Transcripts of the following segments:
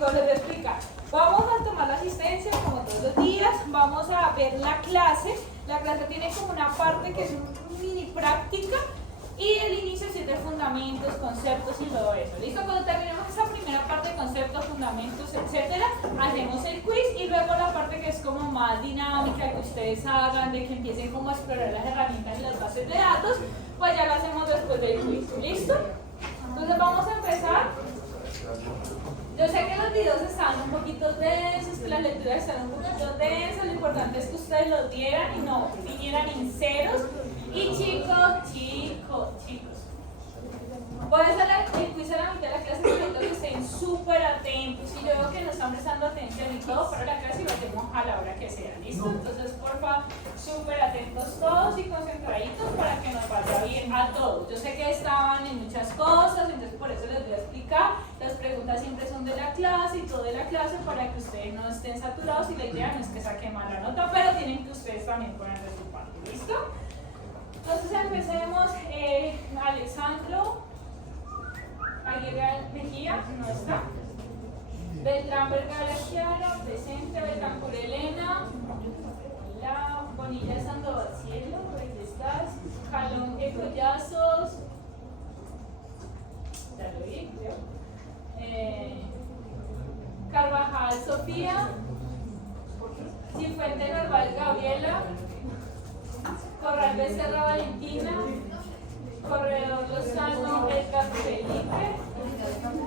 chicos, les voy a explicar. Vamos a tomar la asistencia como todos los días, vamos a ver la clase. La clase tiene como una parte que es un mini práctica y el inicio sí de fundamentos, conceptos y todo eso. ¿Listo? Cuando terminemos esa primera parte de conceptos, fundamentos, etcétera, hacemos el quiz y luego la parte que es como más dinámica, que ustedes hagan, de que empiecen como a explorar las herramientas y las bases de datos, pues ya lo hacemos después del quiz. ¿Listo? Entonces vamos a empezar. Yo sé que los videos están un poquito densos, que las lecturas están un poquito densas, lo importante es que ustedes los dieran y no vinieran sinceros. Y chicos, voy a hacer el quiz a la mitad de la clase, pero necesito que estén súper atentos. Y yo veo que no están prestando atención y todo para la clase y lo hacemos a la hora que sea, ¿listo? Entonces, porfa, súper atentos todos y concentraditos para que nos vaya bien a todos. Yo sé que estaban en muchas cosas, entonces por eso les voy a explicar. Las preguntas siempre son de la clase y todo de la clase para que ustedes no estén saturados y la idea no es que saquen mala nota, pero tienen que ustedes también poner de su parte, ¿listo? Entonces empecemos. Alexandro Aguirre Mejía, no está. Beltrán Vergara Chiara, presente. Beltrán Elena. La Bonilla Sandoval Cielo, ahí estás. Jalón Collazos. Ya lo vi, creo. Carvajal Sofía. Cifuente Norval Gabriela. Corral Becerra Valentina. Corredor Lozano Edgar Felipe.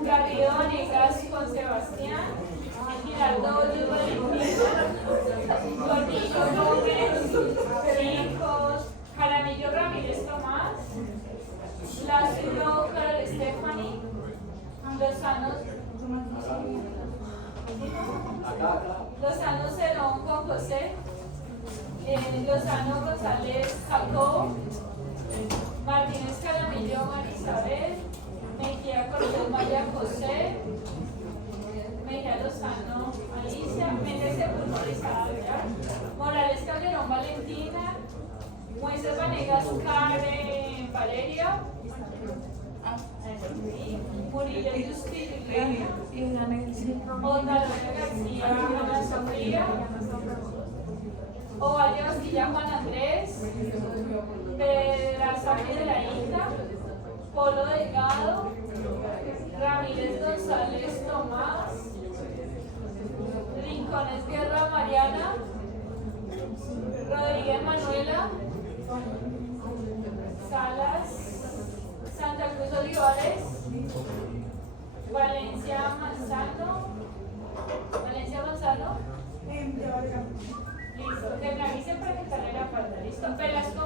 Garrido Vanegas Juan Sebastián. Giraldo Olivo Valentina. Gordillo Gómez. Chicos. Jaramillo Ramírez Tomás. Lázaro Carol Stephanie. Lozano Cerón con José. Lozano González Jacob. Martínez Calamillo Marisabel. Mejía Cortés Maya José. Mejía Lozano Alicia. Méndez Sepulveda Isabel. Morales Calderón Valentina. Moisés Vanegas Karen Valeria. Murillo Justin Otalora García Ana Sofía. Ovalle Bastilla Juan Andrés. Pedraza de la Isla. Polo Delgado. Ramírez González Tomás. Rincones Guerra Mariana. Rodríguez Manuela. Salas Santa Cruz Olivares. Valencia Manzano. Listo, que me avisen para que salga la falta. Listo, Pelasco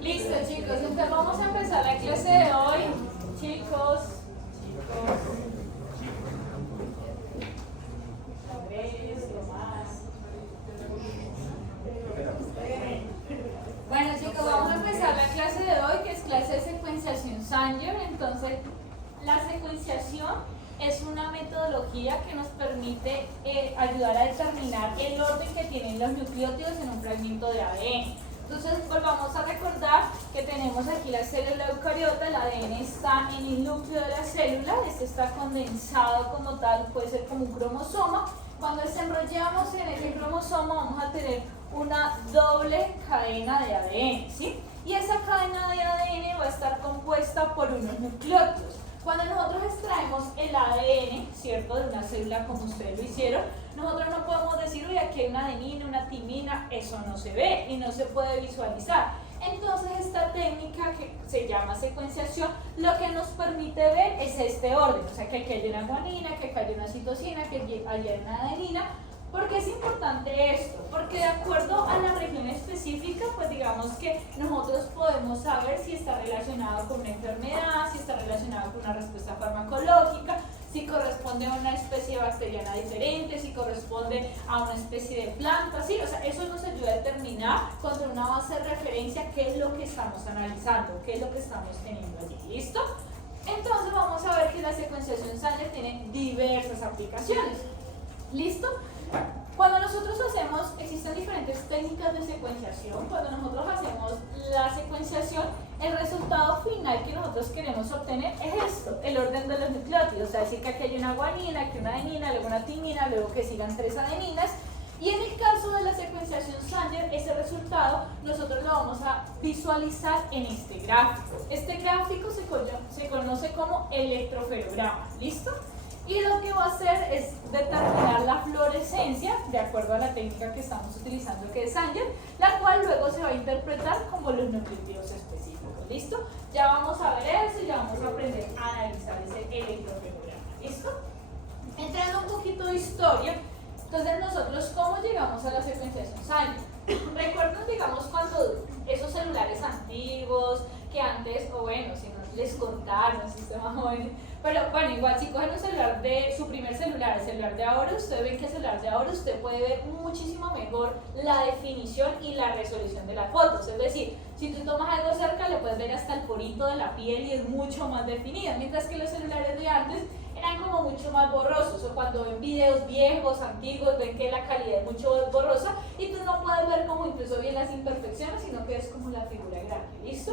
Listo, chicos, entonces vamos a empezar la clase de hoy. Chicos. Bueno, chicos, vamos a empezar la clase de hoy, que es clase de secuenciación Sanger. Entonces, la secuenciación es una metodología que nos permite ayudar a determinar el orden que tienen los nucleótidos en un fragmento de ADN. Entonces, volvamos a recordar que tenemos aquí la célula eucariota, el ADN está en el núcleo de la célula, este está condensado como tal, puede ser como un cromosoma. Cuando desenrollamos en ese cromosoma vamos a tener una doble cadena de ADN, ¿sí? Y esa cadena de ADN va a estar compuesta unos nucleótidos. Cuando nosotros extraemos el ADN, ¿cierto?, de una célula como ustedes lo hicieron, nosotros no podemos decir, uy, aquí hay una adenina, una timina, eso no se ve y no se puede visualizar. Entonces esta técnica que se llama secuenciación lo que nos permite ver es este orden, o sea que aquí hay una guanina, que aquí hay una citosina, que allí hay una adenina. ¿Por qué es importante esto? Porque de acuerdo a la región específica, pues digamos que nosotros podemos saber si está relacionado con una enfermedad, si está relacionado con una respuesta farmacológica, si corresponde a una especie bacteriana diferente, si corresponde a una especie de planta, ¿sí? O sea, eso nos ayuda a determinar contra una base de referencia qué es lo que estamos analizando, qué es lo que estamos teniendo allí, ¿listo? Entonces vamos a ver que la secuenciación Sanger tiene diversas aplicaciones, ¿listo? Cuando nosotros existen diferentes técnicas de secuenciación. Cuando nosotros hacemos la secuenciación, el resultado final que nosotros queremos obtener es esto, el orden de los nucleótidos, o sea, decir que aquí hay una guanina, aquí una adenina, luego una timina, luego que sigan 3 adeninas. Y en el caso de la secuenciación Sanger, ese resultado nosotros lo vamos a visualizar en este gráfico. Este gráfico se conoce como electroferograma, ¿listo? Y lo que va a hacer es determinar la fluorescencia de acuerdo a la técnica que estamos utilizando, que es Sanger, la cual luego se va a interpretar como los nucleótidos específicos, ¿listo? Ya vamos a ver eso y ya vamos a aprender a analizar ese electroferograma, ¿listo? Entrando un poquito de historia, entonces nosotros, ¿cómo llegamos a la secuenciación Sanger? Recuerden, digamos, cuando esos celulares antiguos, que antes, o bueno, si no les contaron, si ustedes más jóvenes, pero bueno, igual si cogen un celular de su primer celular, el celular de ahora, ustedes ven que el celular de ahora usted puede ver muchísimo mejor la definición y la resolución de las fotos, es decir, si tú tomas algo cerca le puedes ver hasta el porito de la piel y es mucho más definida, mientras que los celulares de antes eran como mucho más borrosos, o cuando ven videos viejos, antiguos, ven que la calidad es mucho más borrosa y tú no puedes ver como incluso bien las imperfecciones, sino que es como la figura grande, ¿listo?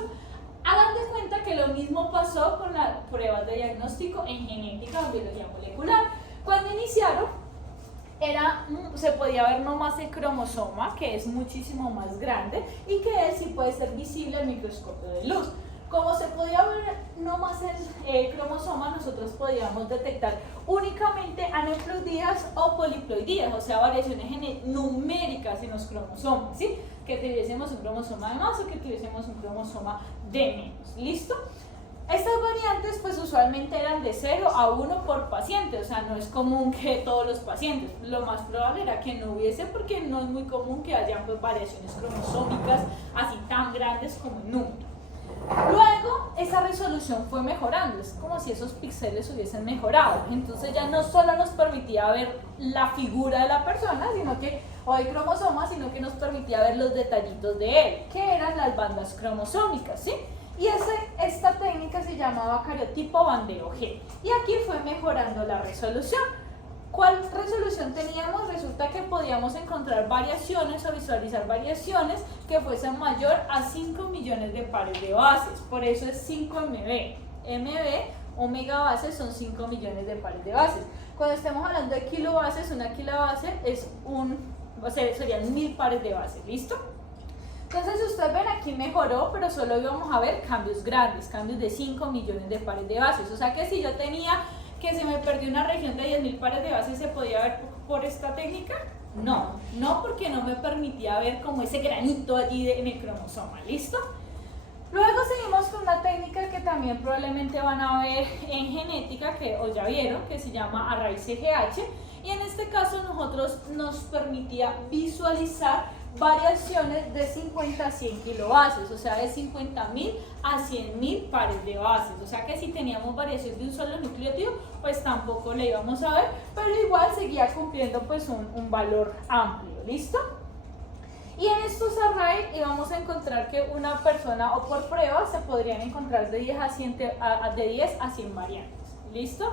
Hagan de cuenta que lo mismo pasó con las pruebas de diagnóstico en genética o en biología molecular. Cuando iniciaron, se podía ver nomás el cromosoma, que es muchísimo más grande y que él sí puede ser visible al microscopio de luz. Como se podía ver nomás el cromosoma, nosotros podíamos detectar únicamente aneuploidías o poliploidías, o sea, variaciones numéricas en los cromosomas, ¿sí? Que tuviésemos un cromosoma de más o que tuviésemos un cromosoma de menos, ¿listo? Estas variantes pues usualmente eran de 0 a 1 por paciente, o sea, no es común que todos los pacientes, lo más probable era que no hubiese porque no es muy común que haya pues variaciones cromosómicas así tan grandes como el número. Luego, esa resolución fue mejorando, es como si esos píxeles hubiesen mejorado, entonces ya no solo nos permitía ver la figura de la persona, o el cromosoma, sino que nos permitía ver los detallitos de él, que eran las bandas cromosómicas, ¿sí? Y esta técnica se llamaba cariotipo bandeo G, y aquí fue mejorando la resolución. ¿Cuál resolución teníamos? Resulta que podíamos encontrar variaciones o visualizar variaciones que fuesen mayor a 5 millones de pares de bases, por eso es 5 MB. MB o megabases son 5 millones de pares de bases. Cuando estemos hablando de kilobases, una kilobase es serían 1000 pares de bases, ¿listo? Entonces ustedes ven aquí mejoró, pero solo íbamos a ver cambios grandes, cambios de 5 millones de pares de bases, o sea que si yo tenía que se me perdió una región de 10.000 pares de bases, ¿se podía ver por esta técnica? No porque no me permitía ver como ese granito allí en el cromosoma, ¿listo? Luego seguimos con una técnica que también probablemente van a ver en genética, o ya vieron, que se llama array-CGH, y en este caso nos permitía visualizar variaciones de 50 a 100 kilobases, o sea, de 50.000 a 100.000 pares de bases, o sea que si teníamos variación de un solo nucleótido, pues tampoco le íbamos a ver, pero igual seguía cumpliendo pues un valor amplio, ¿listo? Y en estos arrays íbamos a encontrar que una persona o por prueba se podrían encontrar de 10 a 100 variantes, ¿listo?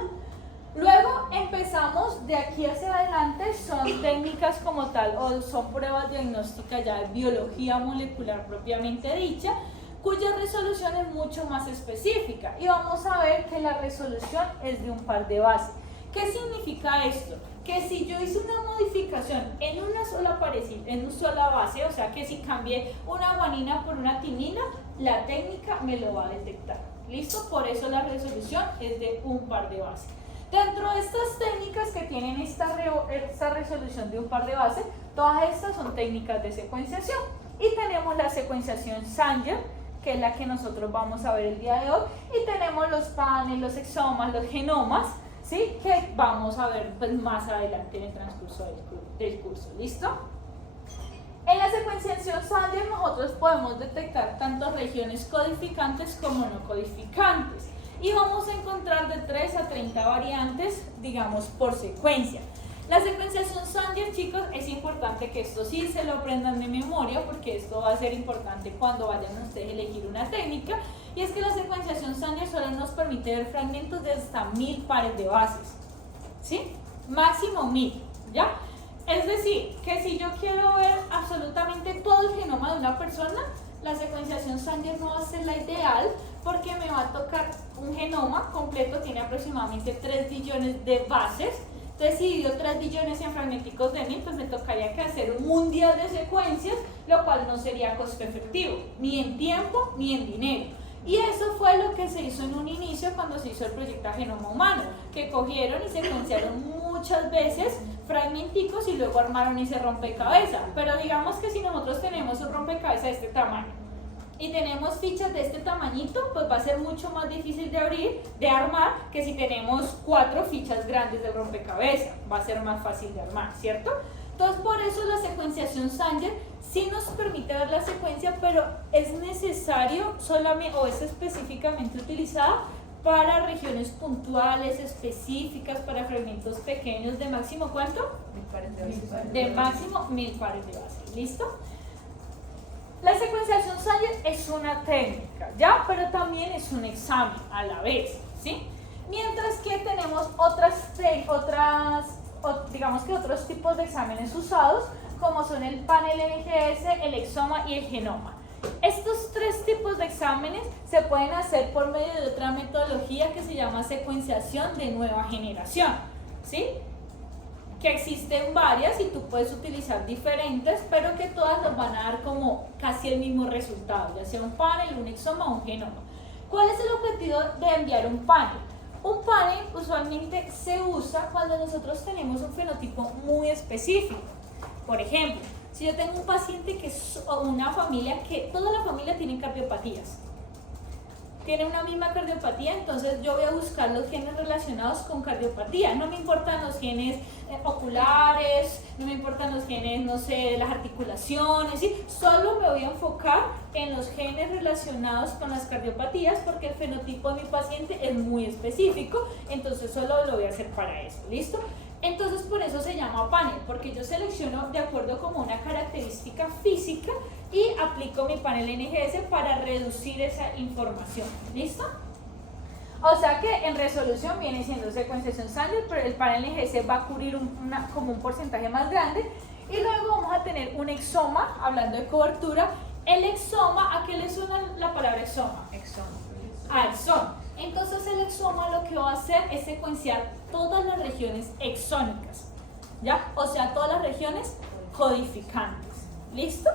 Luego empezamos de aquí hacia adelante, son técnicas como tal o son pruebas diagnósticas ya de biología molecular propiamente dicha, cuya resolución es mucho más específica y vamos a ver que la resolución es de un par de bases. ¿Qué significa esto? Que si yo hice una modificación en una sola base, o sea que si cambié una guanina por una timina, la técnica me lo va a detectar. ¿listo? Por eso la resolución es de un par de base. Dentro de estas técnicas que tienen esta resolución de un par de base, todas estas son técnicas de secuenciación. Y tenemos la secuenciación Sanger, que es la que nosotros vamos a ver el día de hoy, y tenemos los panes, los exomas, los genomas, ¿sí? Que vamos a ver pues, más adelante en el transcurso del curso, ¿listo? En la secuenciación Sanger nosotros podemos detectar tanto regiones codificantes como no codificantes. Y vamos a encontrar de 3 a 30 variantes, digamos, por secuencia. La secuenciación Sanger, chicos, es importante que esto sí se lo aprendan de memoria porque esto va a ser importante cuando vayan ustedes a elegir una técnica. Y es que la secuenciación Sanger solo nos permite ver fragmentos de hasta 1000 pares de bases, ¿sí? Máximo 1000, ¿ya? Es decir, que si yo quiero ver absolutamente todo el genoma de una persona, la secuenciación Sanger no va a ser la ideal porque me va a tocar un genoma completo, tiene aproximadamente 3 billones de bases. Entonces, si divido 3 billones en fragmenticos de 1000, pues me tocaría que hacer un mundial de secuencias, lo cual no sería costo efectivo, ni en tiempo ni en dinero. Y eso fue lo que se hizo en un inicio cuando se hizo el proyecto Genoma Humano, que cogieron y secuenciaron muchas veces fragmenticos y luego armaron ese rompecabezas. Pero digamos que si nosotros tenemos un rompecabezas de este tamaño y tenemos fichas de este tamañito, pues va a ser mucho más difícil de armar que si tenemos 4 fichas grandes de rompecabezas. Va a ser más fácil de armar, ¿cierto? Entonces, por eso la secuenciación Sanger sí nos permite ver la secuencia, pero es necesario solamente, o es específicamente utilizada para regiones puntuales, específicas, para fragmentos pequeños de máximo, ¿cuánto? 1000 pares de base. De máximo 1000 pares de base, ¿listo? La secuenciación Sanger es una técnica, ¿ya? Pero también es un examen a la vez, ¿sí? Mientras que tenemos digamos que otros tipos de exámenes usados, como son el panel NGS, el exoma y el genoma. Estos 3 tipos de exámenes se pueden hacer por medio de otra metodología que se llama secuenciación de nueva generación, ¿sí? Que existen varias y tú puedes utilizar diferentes, pero que todas nos van a dar como casi el mismo resultado, ya sea un panel, un exoma o un genoma. ¿Cuál es el objetivo de enviar un panel? Un panel usualmente se usa cuando nosotros tenemos un fenotipo muy específico. Por ejemplo, si yo tengo un paciente o una familia que toda la familia tiene cardiopatías, tiene una misma cardiopatía, entonces yo voy a buscar los genes relacionados con cardiopatía. No me importan los genes oculares, no me importan los genes, no sé, de las articulaciones, ¿sí? Solo me voy a enfocar en los genes relacionados con las cardiopatías porque el fenotipo de mi paciente es muy específico, entonces solo lo voy a hacer para eso, ¿listo? Entonces por eso se llama panel, porque yo selecciono de acuerdo como una característica física y aplico mi panel NGS para reducir esa información, ¿listo? O sea que en resolución viene siendo secuenciación Sanger, pero el panel NGS va a cubrir como un porcentaje más grande. Y luego vamos a tener un exoma, hablando de cobertura. El exoma, ¿a qué le suena la palabra exoma? Exoma. A exoma. Entonces el exoma lo que va a hacer es secuenciar todas las regiones exónicas, ¿ya? O sea, todas las regiones codificantes, ¿listo?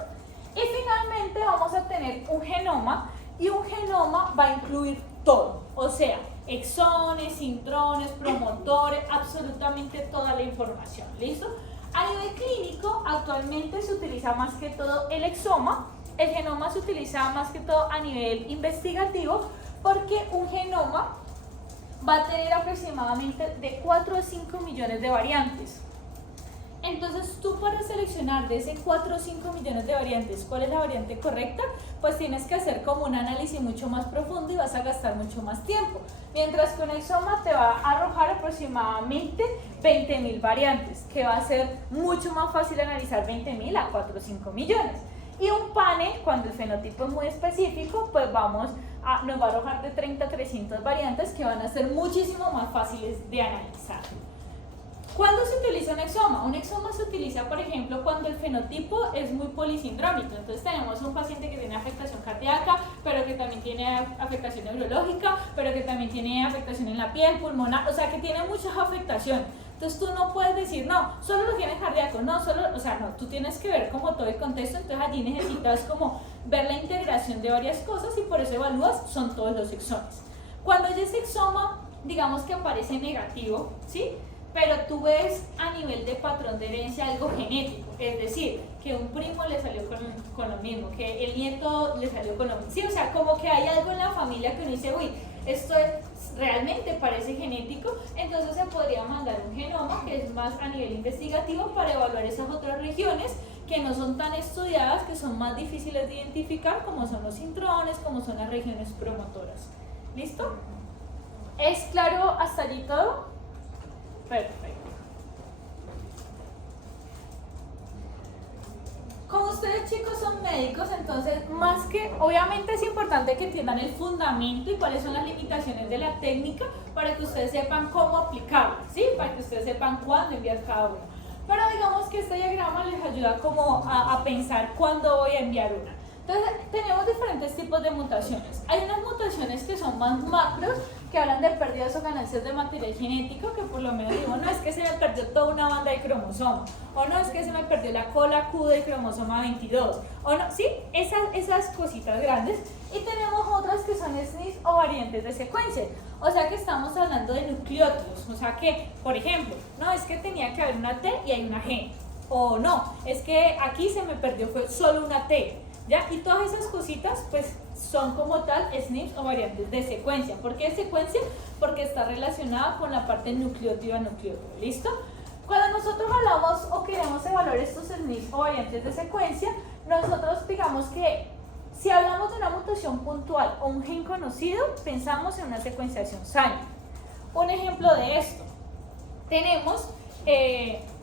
Y finalmente vamos a tener un genoma, y un genoma va a incluir todo, o sea, exones, intrones, promotores, absolutamente toda la información, ¿listo? A nivel clínico, actualmente se utiliza más que todo el exoma. El genoma se utiliza más que todo a nivel investigativo porque un genoma va a tener aproximadamente de 4 a 5 millones de variantes. Entonces tú para seleccionar de ese 4 o 5 millones de variantes cuál es la variante correcta, pues tienes que hacer como un análisis mucho más profundo y vas a gastar mucho más tiempo. Mientras que un exoma te va a arrojar aproximadamente 20.000 variantes, que va a ser mucho más fácil analizar 20.000 a 4 o 5 millones. Y un panel, cuando el fenotipo es muy específico, pues nos va a arrojar de 30 a 300 variantes que van a ser muchísimo más fáciles de analizar. ¿Cuándo se utiliza un exoma? Un exoma se utiliza, por ejemplo, cuando el fenotipo es muy polisindrómico. Entonces tenemos un paciente que tiene afectación cardíaca, pero que también tiene afectación neurológica, pero que también tiene afectación en la piel, pulmonar, o sea que tiene muchas afectaciones. Entonces tú no puedes decir, no, solo los genes cardíacos, no, solo, o sea, no, tú tienes que ver como todo el contexto, entonces allí necesitas como ver la integración de varias cosas y por eso evalúas son todos los exones. Cuando ya ese exoma, digamos que aparece negativo, ¿sí? Pero tú ves a nivel de patrón de herencia algo genético, es decir, que un primo le salió con lo mismo, que el nieto le salió con lo mismo, sí, o sea, como que hay algo en la familia que uno dice, uy, esto realmente parece genético, entonces se podría mandar un genoma que es más a nivel investigativo para evaluar esas otras regiones que no son tan estudiadas, que son más difíciles de identificar, como son los intrones, como son las regiones promotoras. ¿Listo? ¿Es claro hasta allí todo? Perfecto. Como ustedes chicos son médicos, entonces más que, obviamente es importante que entiendan el fundamento y cuáles son las limitaciones de la técnica para que ustedes sepan cómo aplicarla, ¿sí? Para que ustedes sepan cuándo enviar cada uno. Pero digamos que este diagrama les ayuda como a pensar cuándo voy a enviar una. Entonces tenemos diferentes tipos de mutaciones. Hay unas mutaciones que son más macros, que hablan de pérdidas o ganancias de material genético, que por lo menos digo, no es que se me perdió toda una banda de cromosoma, o no es que se me perdió la cola Q del cromosoma 22, o no, sí, esas cositas grandes. Y tenemos otras que son SNPs o variantes de secuencia, o sea que estamos hablando de nucleótidos, o sea que, por ejemplo, no es que tenía que haber una T y hay una G, o no, es que aquí se me perdió fue solo una T. ¿Ya? Y todas esas cositas pues son como tal SNPs o variantes de secuencia. ¿Por qué secuencia? Porque está relacionada con la parte nucleótida-nucleótido. ¿Listo? Cuando nosotros hablamos o queremos evaluar estos SNPs o variantes de secuencia, nosotros digamos que si hablamos de una mutación puntual o un gen conocido, pensamos en una secuenciación SANI. Un ejemplo de esto, tenemos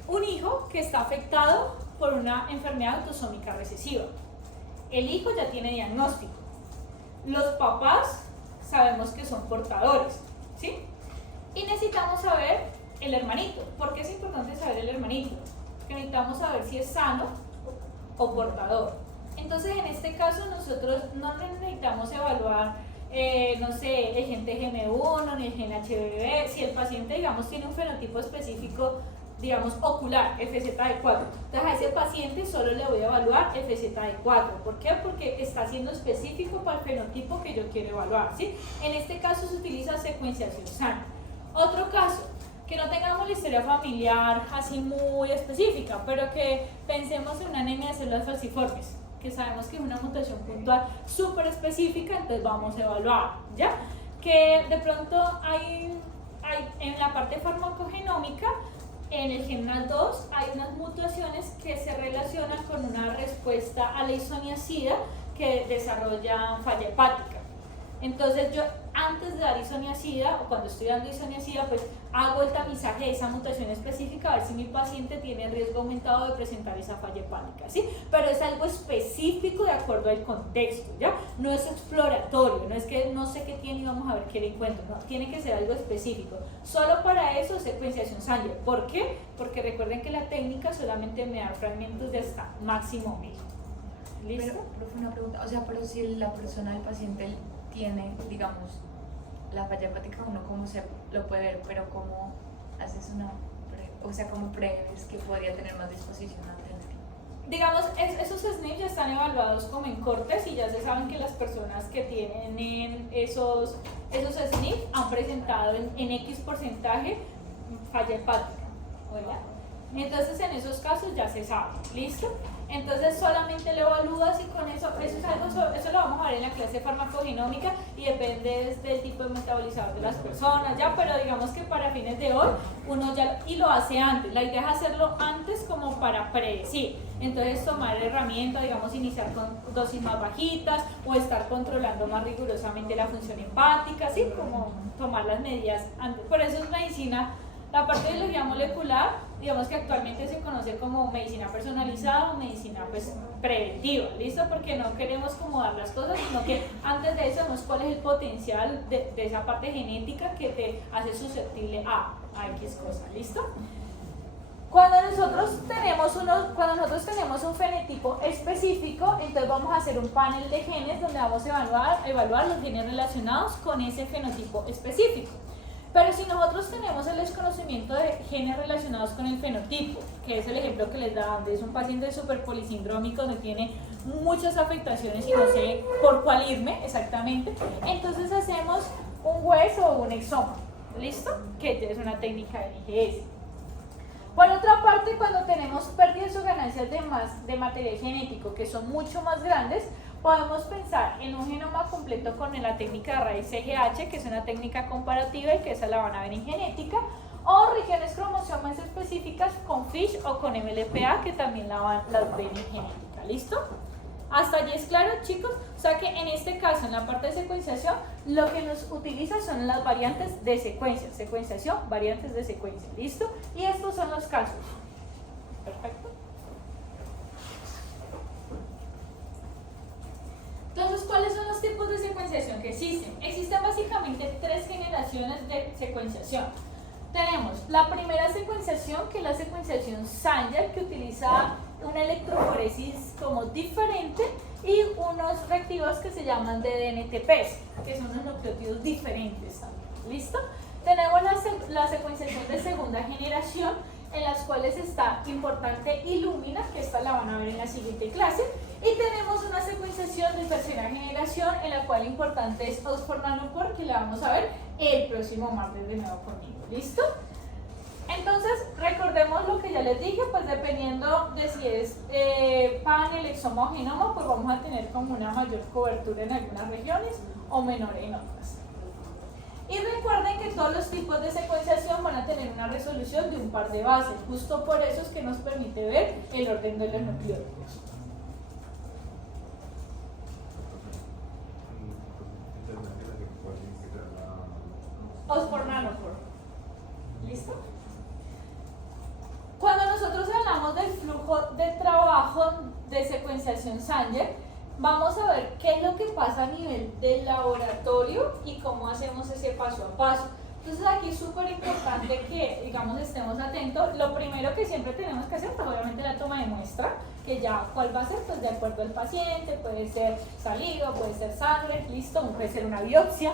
un hijo que está afectado por una enfermedad autosómica recesiva. El hijo ya tiene diagnóstico. Los papás sabemos que son portadores, ¿sí? Y necesitamos saber el hermanito. ¿Por qué es importante saber el hermanito? Porque necesitamos saber si es sano o portador. Entonces, en este caso, nosotros no necesitamos evaluar, no sé, el gen TGM1 ni el gen HBB. Si el paciente, digamos, tiene un fenotipo específico, digamos, ocular, FZ-de4. Entonces a ese paciente solo le voy a evaluar FZ-de4. ¿Por qué? Porque está siendo específico para el fenotipo que yo quiero evaluar, ¿sí? En este caso se utiliza secuenciación SANI. Otro caso, que no tengamos la historia familiar así muy específica, pero que pensemos en una anemia de células falciformes, que sabemos que es una mutación puntual súper específica, entonces vamos a evaluar, ¿ya? Que de pronto hay en la parte farmacogenómica, en el gen NAL2 hay unas mutaciones que se relacionan con una respuesta a la isoniazida que desarrollan falla hepática. Entonces yo antes de dar isoniazida o cuando estoy dando isoniazida pues hago el tamizaje de esa mutación específica a ver si mi paciente tiene riesgo aumentado de presentar esa falla hepática, ¿sí? Pero es algo específico de acuerdo al contexto, ¿ya? No es exploratorio, no es que no sé qué tiene y vamos a ver qué le encuentro, no, tiene que ser algo específico. Solo para eso es secuenciación Sanger. ¿Por qué? Porque recuerden que la técnica solamente me da fragmentos de hasta máximo 1000. ¿Listo? Pero fue una pregunta, o sea, pero si la persona, el paciente tiene, digamos, la falla hepática, uno como se lo puede ver, pero como haces o sea, como prevés que podría tener más disposición a tener. Digamos, esos SNPs ya están evaluados como en cortes y ya se saben que las personas que tienen esos SNPs han presentado en X porcentaje falla hepática, ¿verdad? Entonces en esos casos ya se sabe, ¿listo? Entonces solamente lo evalúas y con eso es algo, eso lo vamos a ver en la clase farmacogenómica y depende del tipo de metabolizador de las personas, ya, pero digamos que para fines de hoy uno ya, y lo hace antes, la idea es hacerlo antes como para predecir, entonces tomar herramientas, digamos iniciar con dosis más bajitas o estar controlando más rigurosamente la función hepática, así como tomar las medidas antes, por eso es medicina. La parte de biología molecular, digamos que actualmente se conoce como medicina personalizada o medicina pues, preventiva, ¿listo? Porque no queremos como dar las cosas, sino que antes de eso vemos cuál es el potencial de esa parte genética que te hace susceptible a X cosa, ¿listo? Cuando nosotros tenemos un fenotipo específico, entonces vamos a hacer un panel de genes donde vamos a evaluar los genes relacionados con ese fenotipo específico. Pero si nosotros tenemos el desconocimiento de genes relacionados con el fenotipo, que es el ejemplo que les daba, donde es un paciente súper polisindrómico donde tiene muchas afectaciones y no sé por cuál irme exactamente. Entonces hacemos un hueso o un exoma, ¿listo? Que es una técnica de IGS. Por otra parte, cuando tenemos pérdidas o ganancias de material genético que son mucho más grandes, podemos pensar en un genoma completo con la técnica de raíz CGH, que es una técnica comparativa y que esa la van a ver en genética, o regiones cromosomas específicas con FISH o con MLPA, que también las ven en genética. ¿Listo? ¿Hasta allí es claro, chicos? O sea que en este caso, en la parte de secuenciación, lo que nos utiliza son las variantes de secuencia. Secuenciación, variantes de secuencia. ¿Listo? Y estos son los casos. Perfecto. Entonces, ¿cuáles son los tipos de secuenciación que existen? Existen básicamente 3 generaciones de secuenciación. Tenemos la primera secuenciación, que es la secuenciación Sanger, que utiliza una electroforesis como diferente y unos reactivos que se llaman DNTPs, que son unos nucleótidos diferentes también. ¿Listo? Tenemos la secuenciación de segunda generación, en las cuales está importante Illumina, que esta la van a ver en la siguiente clase, y tenemos una secuenciación de tercera generación, en la cual importante es Oxford Nanopore, que la vamos a ver el próximo martes de nuevo conmigo. ¿Listo? Entonces, recordemos lo que ya les dije, pues dependiendo de si es panel, exoma o genoma, pues vamos a tener como una mayor cobertura en algunas regiones o menor en otras. Y recuerden que todos los tipos de secuenciación van a tener una resolución de un par de bases, justo por eso es que nos permite ver el orden de los nucleótidos. Oxford Nanopore. ¿Listo? Cuando nosotros hablamos del flujo de trabajo de secuenciación Sanger, vamos a ver qué es lo que pasa a nivel del laboratorio y cómo hacemos ese paso a paso. Entonces aquí es súper importante que, digamos, estemos atentos. Lo primero que siempre tenemos que hacer, pues obviamente la toma de muestra, que ya cuál va a ser, pues de acuerdo al paciente, puede ser saliva, puede ser sangre, listo, puede ser una biopsia.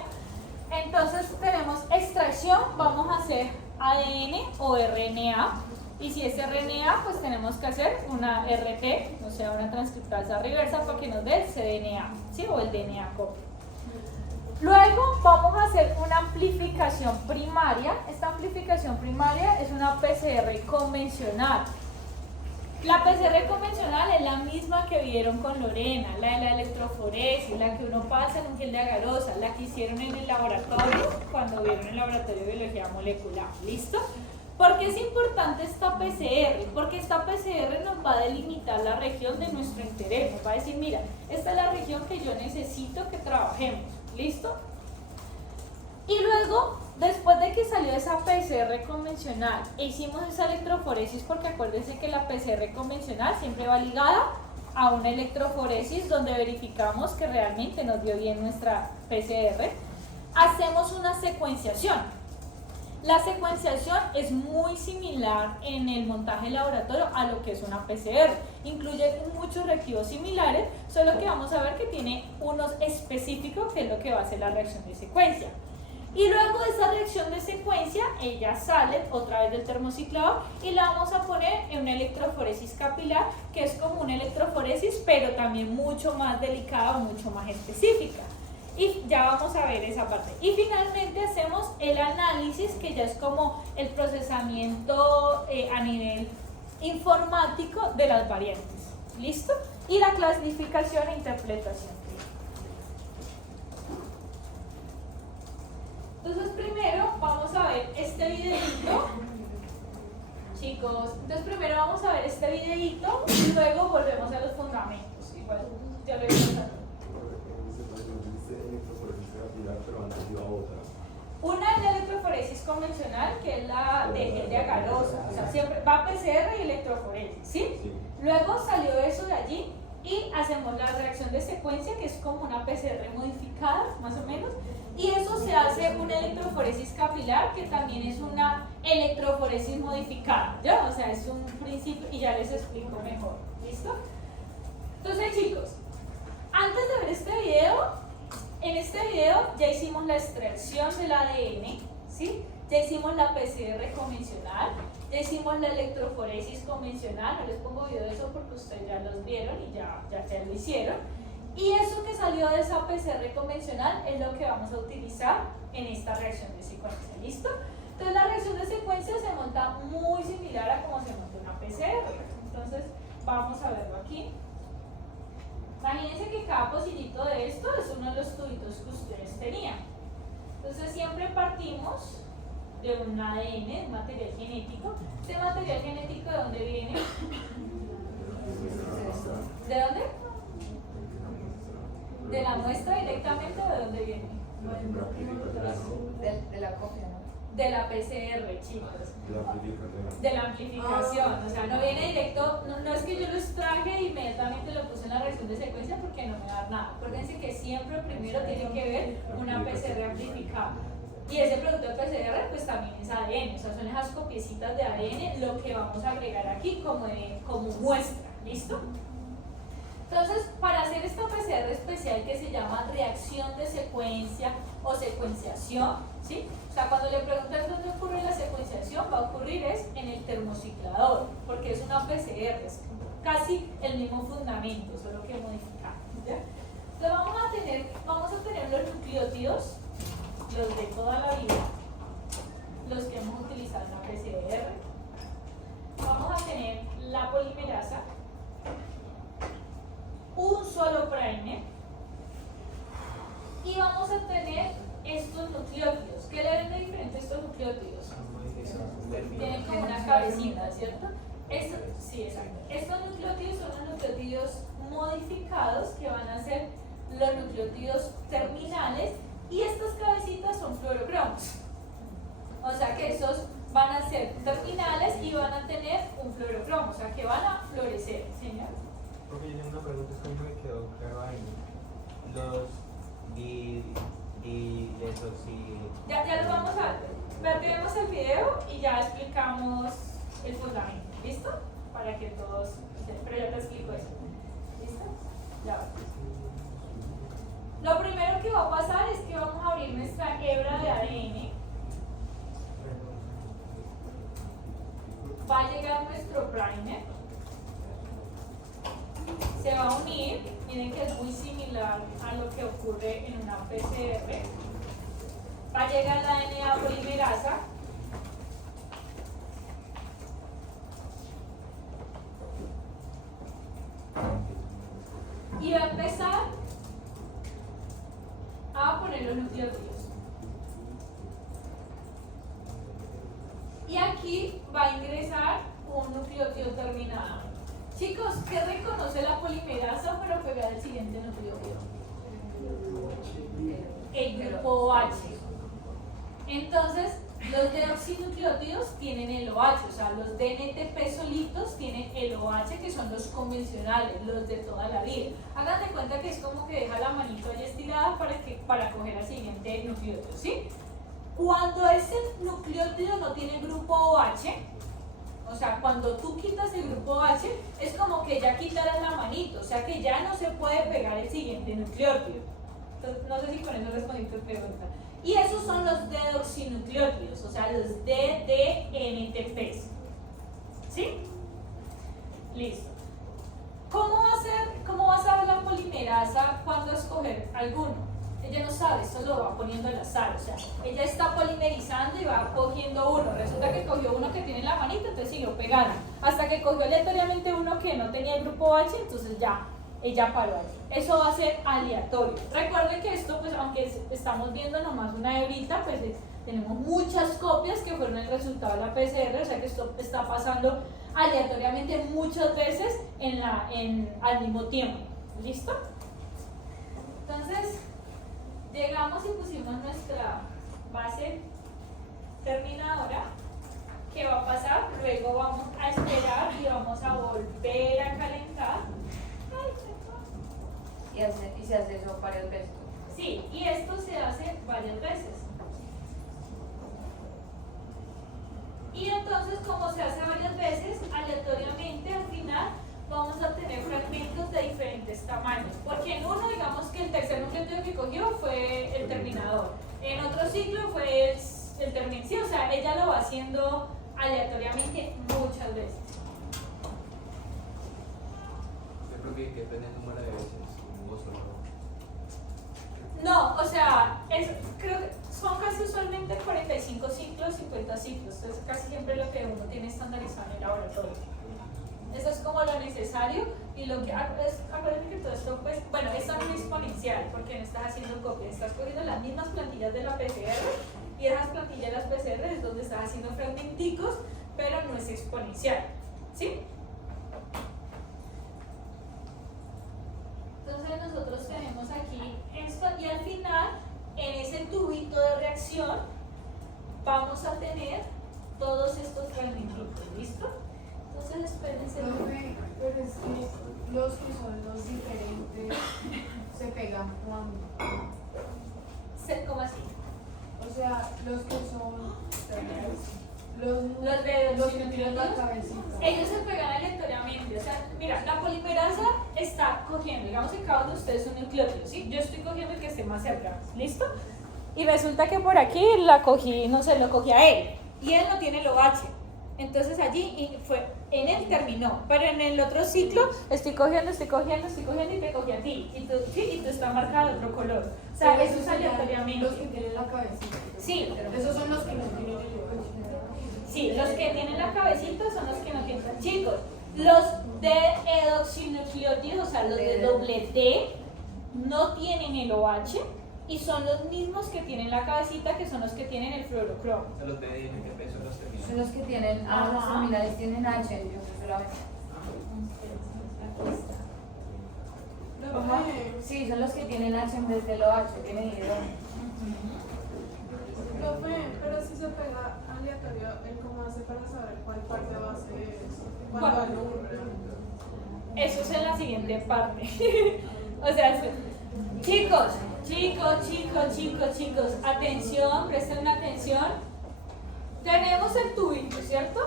Entonces tenemos extracción, vamos a hacer ADN o RNA, y si es RNA, pues tenemos que hacer una RT, o sea, una transcriptasa reversa, para que nos dé el cDNA, ¿sí? O el DNA copia. Luego vamos a hacer una amplificación primaria. Esta amplificación primaria es una PCR convencional. La PCR convencional es la misma que vieron con Lorena, la de la electroforesis, la que uno pasa en un gel de agarosa, la que hicieron en el laboratorio cuando vieron el laboratorio de biología molecular. ¿Listo? ¿Por qué es importante esta PCR? Porque esta PCR nos va a delimitar la región de nuestro interés. Nos va a decir, mira, esta es la región que yo necesito que trabajemos. ¿Listo? Y luego, después de que salió esa PCR convencional e hicimos esa electroforesis, porque acuérdense que la PCR convencional siempre va ligada a una electroforesis donde verificamos que realmente nos dio bien nuestra PCR, hacemos una secuenciación. La secuenciación es muy similar en el montaje laboratorio a lo que es una PCR. Incluye muchos reactivos similares, solo que vamos a ver que tiene unos específicos, que es lo que va a hacer la reacción de secuencia. Y luego de esa reacción de secuencia, ella sale otra vez del termociclado y la vamos a poner en una electroforesis capilar, que es como una electroforesis, pero también mucho más delicada, mucho más específica. Y ya vamos a ver esa parte. Y finalmente hacemos el análisis, que ya es como el procesamiento a nivel informático de las variantes. ¿Listo? Y la clasificación e interpretación. Entonces primero vamos a ver este videito. Chicos, entonces primero vamos a ver este videito y luego volvemos a los fundamentos. Igual, ya lo he pasado. Una es la electroforesis convencional, que es la de gel de agarosa, o sea, siempre va PCR y electroforesis, ¿sí? Sí. Luego salió eso de allí y hacemos la reacción de secuencia, que es como una PCR modificada, más o menos, y eso se hace una electroforesis capilar, que también es una electroforesis modificada, ¿ya? O sea, es un principio y ya les explico mejor, ¿listo? Entonces, chicos, antes de ver este video, en este video ya hicimos la extracción del ADN, ¿sí? Ya hicimos la PCR convencional, ya hicimos la electroforesis convencional, no les pongo video de eso porque ustedes ya los vieron y ya lo hicieron. Y eso que salió de esa PCR convencional es lo que vamos a utilizar en esta reacción de secuencia, ¿listo? Entonces la reacción de secuencia se monta muy similar a como se monta una PCR. Entonces vamos a verlo aquí. Imagínense que cada pocillito de esto es uno de los tubitos que ustedes tenían. Entonces siempre partimos de un ADN, de un material genético. ¿Este material genético de dónde viene? ¿De dónde? ¿De la muestra directamente o de dónde viene? De la copia, ¿no? De la PCR, chicos. De la amplificación. O sea, no viene directo, no es que yo los traje e inmediatamente lo puse en la reacción de secuencia porque no me va a dar nada. Acuérdense que siempre primero tiene que ver una PCR amplificada. Y ese producto de PCR pues también es ADN, o sea, son esas copiecitas de ADN lo que vamos a agregar aquí como muestra, ¿listo? Entonces, para hacer esta PCR especial que se llama reacción de secuencia o secuenciación, ¿sí? O sea, cuando le preguntan dónde ocurre la secuenciación, va a ocurrir es en el termociclador, porque es una PCR, es casi el mismo fundamento, solo que modificado, ¿ya? Entonces vamos a tener los nucleótidos, los de toda la vida, los que hemos utilizado en la PCR. Vamos a tener la polimerasa, un solo primer, y vamos a tener estos nucleótidos. ¿Qué le harán de diferente a estos nucleótidos? Tienen como una cabecita, ¿cierto? Sí, exacto. Estos nucleótidos son los nucleótidos modificados que van a ser los nucleótidos terminales, y estas cabecitas son fluorocromos. O sea que esos van a ser terminales y van a tener un fluorocromo, o sea que van a fluorecer, ¿señor? Porque yo tengo una pregunta, es que no me quedó claro ahí. Los Ya lo vamos a ver. Veremos el video y ya explicamos el fundamento, ¿listo? Para que todos, pero ya te explico eso. ¿Listo? Ya va. Lo primero que va a pasar es que vamos a abrir nuestra hebra de ADN. Va a llegar nuestro primer. Se va a unir. Miren que es muy similar a lo que ocurre en una PCR. Va a llegar la DNA polimerasa. Y va a empezar a poner los nucleótidos. Y aquí va a ingresar un nucleótido terminado. Chicos, ¿qué reconoce la polimerasa para pegar el siguiente nucleótido? El grupo OH. Entonces, los deoxinucleótidos tienen el OH, o sea, los DNTP solitos tienen el OH, que son los convencionales, los de toda la vida. Hagan de cuenta que es como que deja la manito ahí estirada para coger al siguiente nucleótido, ¿sí? Cuando ese nucleótido no tiene grupo OH, o sea, cuando tú quitas el grupo OH, es como que ya quitaras la manito, o sea que ya no se puede pegar el siguiente nucleótido. Entonces, no sé si con eso respondí tu pregunta. Y esos son los deoxinucleótidos, o sea, los DDNTPs. ¿Sí? Listo. ¿Cómo va a saber la polimerasa cuándo escoger alguno? Ella no sabe, eso lo va poniendo al azar, o sea, ella está polimerizando y va cogiendo uno. Resulta que cogió uno que tiene la manita, entonces siguió pegando. Hasta que cogió aleatoriamente uno que no tenía el grupo H, entonces ya, ella paró ahí. Eso va a ser aleatorio. Recuerden que esto, pues aunque estamos viendo nomás una hebrita, pues tenemos muchas copias que fueron el resultado de la PCR, o sea que esto está pasando aleatoriamente muchas veces al mismo tiempo. ¿Listo? Entonces, llegamos y pusimos nuestra base terminadora. ¿Qué va a pasar? Luego vamos a esperar y vamos a volver a calentar. Y se hace eso varias veces. Sí, y esto se hace varias veces. Y entonces, como se hace varias veces, aleatoriamente al final vamos a tener fragmentos de diferentes tamaños. Porque en uno, digamos que el tercer nucleótido que cogió fue el terminador. En otro ciclo fue se termine. Sí, o sea, ella lo va haciendo aleatoriamente muchas veces. Yo creo que depende del número de veces, o solo. No, o sea, creo que son casi usualmente 45 ciclos, 50 ciclos. Es casi siempre lo que uno tiene estandarizado en el laboratorio. Eso es como lo necesario y lo que acuérdense que todo esto, pues, bueno, esto no es exponencial porque no estás haciendo copia, estás cogiendo las mismas plantillas de la PCR y esas plantillas de las PCR es donde estás haciendo fragmenticos, pero no es exponencial, ¿sí? Entonces nosotros tenemos aquí esto y al final en ese tubito de reacción vamos a tener todos estos fragmenticos, ¿listo? Entonces espérense. Profe, pero es que los que son los diferentes se pegan cuando. ¿Cómo así? O sea, los que son Los de los que tienen la cabecita. ellos se pegan aleatoriamente, o sea, mira, la polimerasa está cogiendo, digamos que cada uno de ustedes es un nucleótido, ¿sí? Yo estoy cogiendo el que esté más cerca, ¿listo? Y resulta que por aquí la cogí, no sé, lo cogí a él, y él no tiene el OH, entonces allí en él terminó, pero en el otro ciclo estoy cogiendo y te cogí a ti, y tú estás marcado de otro color, o sea, eso es aleatoriamente. Los que tienen la cabecita. Sí, Esos son los que no tienen el sí, los que tienen la cabecita son los que no tienen. Chicos, los de deoxinucleótidos, o sea, los de doble D, no tienen el OH y son los mismos que tienen la cabecita, que son los que tienen el fluorocromo. O sea, los de DNTP son los terminales. Son los que tienen, los terminales tienen H, yo sé solamente. Sí, son los que tienen H en vez del OH, tienen hidrógeno. Profe, pero si se pega aleatorio, ¿el cómo hace para saber cuál parte va a ser eso? ¿Cuál? Cuando alumbra. Eso es en la siguiente parte. O sea, chicos, atención, presten atención. Tenemos el tubito, ¿cierto?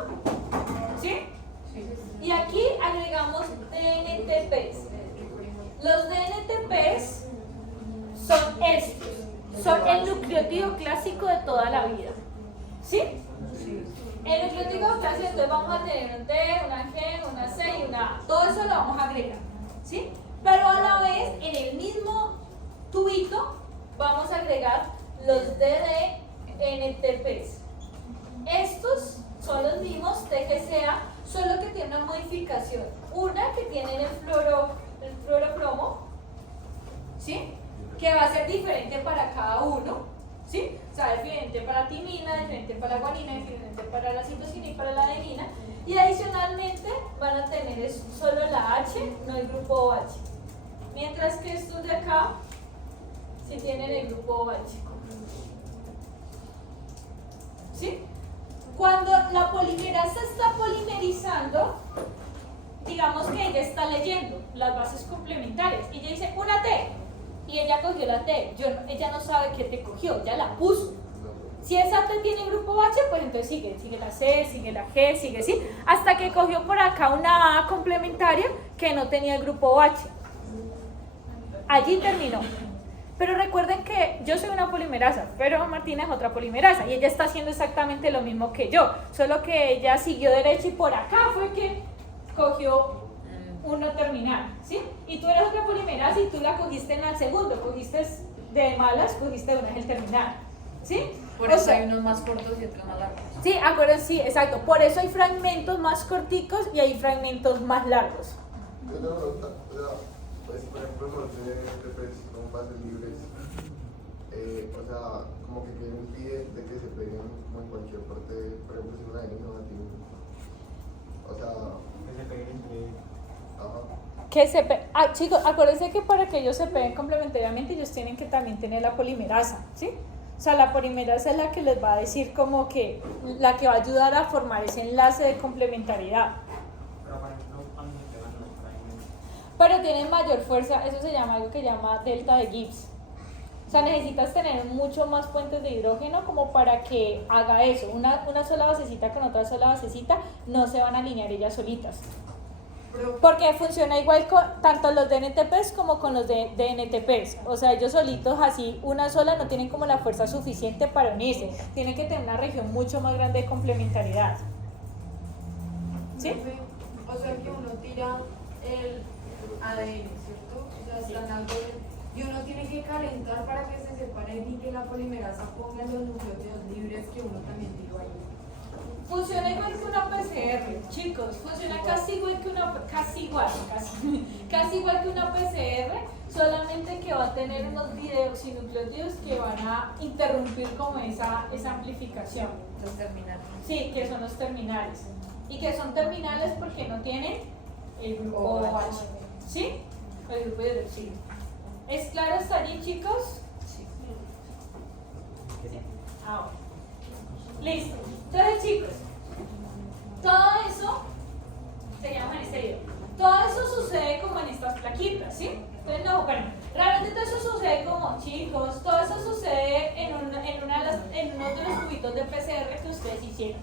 ¿Sí? Y aquí agregamos DNTPs. Los DNTPs son estos. Son el nucleótido clásico de toda la vida. ¿Sí? El nucleótido clásico, entonces vamos a tener un D, una G, una C y una A. Todo eso lo vamos a agregar. ¿Sí? Pero a la vez, en el mismo tubito, vamos a agregar los DNTPs. Estos son los mismos TGCA, solo que tienen una modificación. Una que tienen el fluorocromo, ¿sí? Que va a ser diferente para cada uno, ¿sí? O sea, diferente para timina, diferente para guanina, diferente para la citosina y para la adenina. Y adicionalmente van a tener solo la H, no el grupo OH. Mientras que estos de acá sí tienen el grupo OH. ¿Sí? Cuando la polimerasa está polimerizando, digamos que ella está leyendo las bases complementarias y ella dice una T y ella cogió la T, ella no sabe qué T cogió, ya la puso. Si esa T tiene grupo H, pues entonces sigue la C, sigue la G, sigue así, hasta que cogió por acá una A complementaria que no tenía el grupo OH. Allí terminó. Pero recuerden que yo soy una polimerasa, pero Martina es otra polimerasa y ella está haciendo exactamente lo mismo que yo, solo que ella siguió derecho y por acá fue que cogió uno terminal, ¿sí? Y tú eres otra polimerasa y tú la cogiste en el segundo, cogiste de malas, cogiste una en el terminal, ¿sí? Por eso hay unos más cortos y otros más largos. Sí, acuérdense, sí, exacto. Por eso hay fragmentos más corticos y hay fragmentos más largos. Yo tengo una pregunta, o sea, pues por ejemplo los DNTPs son bases libres, o sea, como que impide de que se peguen como en cualquier parte, por ejemplo si una adenina o una timina, o sea, Que se peguen entre. ajá. Chicos, acuérdense que para que ellos se peguen complementariamente ellos tienen que también tener la polimerasa, ¿sí? O sea, la polimerasa es la que les va a decir como que, la que va a ayudar a formar ese enlace de complementariedad. Pero por ejemplo, cuando se pegan los fragmentos. Pero tienen mayor fuerza, eso se llama algo que llama delta de Gibbs. O sea, necesitas tener mucho más puentes de hidrógeno como para que haga eso. Una sola basecita con otra sola basecita no se van a alinear ellas solitas. Porque funciona igual con tanto los DNTPs como con los DNTPs. O sea, ellos solitos así, una sola, no tienen como la fuerza suficiente para unirse. Tienen que tener una región mucho más grande de complementariedad. ¿Sí? O sea que uno tira el ADN, ¿cierto? O sea, están algo y uno tiene que calentar para que se separen y que la polimerasa ponga los nucleótidos libres que uno también tiró ahí. Funciona igual que una PCR, chicos, funciona casi igual que una PCR, solamente que va a tener unos deoxinucleótidos que van a interrumpir como esa amplificación. Los terminales. Sí, que son los terminales. Y que son terminales porque no tienen el grupo OH. ¿Sí? El grupo hidroxilo. ¿Es claro hasta allí, chicos? Sí. Sí. Ahora. Listo. Entonces, chicos, todo eso se llama en este video. Todo eso sucede como en estas plaquitas, ¿sí? Entonces, no, bueno, realmente todo eso sucede como, chicos, todo eso sucede en uno de los tubitos de PCR que ustedes hicieron.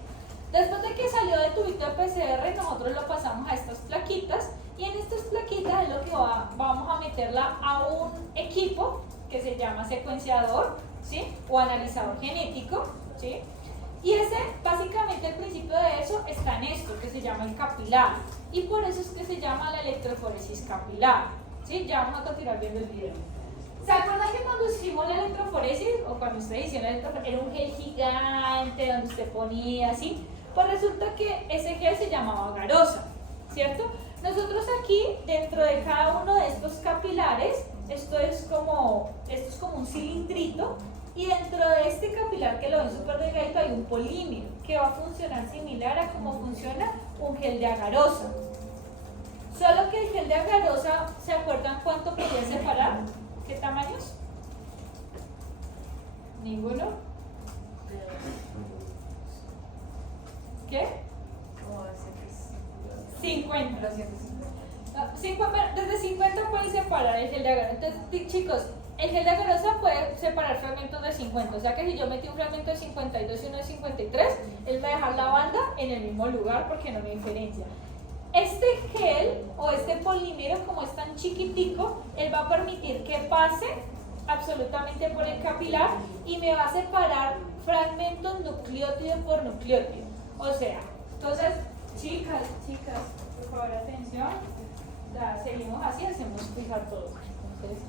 Después de que salió del tubito de PCR, nosotros lo pasamos a estas plaquitas y en estas plaquitas es lo que vamos a meterla a un equipo que se llama secuenciador, ¿sí? O analizador genético, ¿sí? Y ese, básicamente el principio de eso está en esto, que se llama el capilar. Y por eso es que se llama la electroforesis capilar. ¿Sí? Ya vamos a continuar viendo el video. ¿Se acuerdan que cuando hicimos la electroforesis, o cuando ustedes hicieron la electroforesis, era un gel gigante donde usted ponía así? Pues resulta que ese gel se llamaba garosa, ¿cierto? Nosotros aquí, dentro de cada uno de estos capilares, esto es como un cilindrito. Y dentro de este capilar que lo ven súper delgadito hay un polímero que va a funcionar similar a cómo funciona un gel de agarosa. Solo que el gel de agarosa, ¿se acuerdan cuánto podía separar? ¿Qué tamaños? ¿Ninguno? ¿Qué? Como 50. 250. Desde 50 pueden separar el gel de agarosa. Entonces, chicos, el gel de agarosa puede separar fragmentos de 50, o sea que si yo metí un fragmento de 52 y uno de 53, él va a dejar la banda en el mismo lugar porque no me diferencia. Este gel o este polímero, como es tan chiquitico, él va a permitir que pase absolutamente por el capilar y me va a separar fragmentos nucleótido por nucleótido. O sea, entonces, chicas, por favor, atención, ya, seguimos así, hacemos fijar todo. Entonces,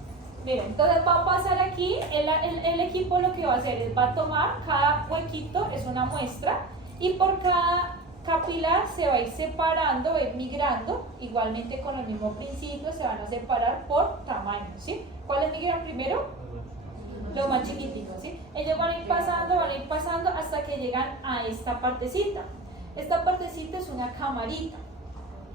miren, entonces va a pasar aquí, el equipo lo que va a hacer es va a tomar, cada huequito es una muestra y por cada capilar se va a ir separando, va a ir migrando, igualmente con el mismo principio se van a separar por tamaño, ¿sí? ¿Cuáles migran primero? Los más chiquiticos, ¿sí? Ellos van a ir pasando hasta que llegan a esta partecita. Esta partecita es una camarita.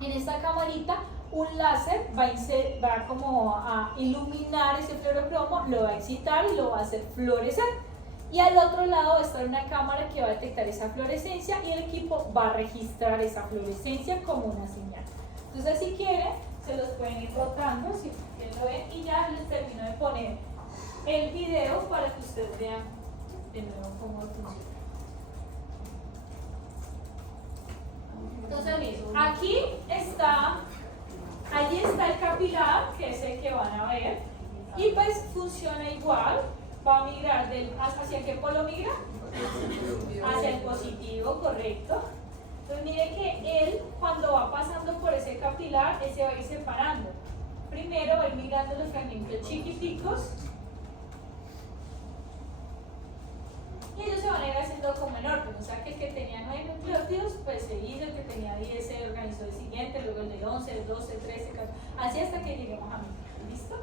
En esta camarita un láser va como a iluminar ese fluorocromo, lo va a excitar y lo va a hacer florecer. Y al otro lado va a estar una cámara que va a detectar esa fluorescencia y el equipo va a registrar esa fluorescencia como una señal. Entonces, si quieren, se los pueden ir rotando, si ustedes lo ven, y ya les termino de poner el video para que ustedes vean de nuevo cómo funciona. Entonces, miren, allí está el capilar, que es el que van a ver, y pues funciona igual, va a migrar ¿hacia qué polo migra? Hacia el positivo, correcto. Entonces mire que él, cuando va pasando por ese capilar, él se va a ir separando. Primero va a ir migrando los fragmentos chiquiticos, y ellos se van a ir haciendo como en orden, o sea que el que tenía 9 nucleótidos, pues se hizo, el que tenía 10 se organizó el siguiente, luego el de 11, el 12, el 13, 14, así hasta que lleguemos a mí. ¿Listo?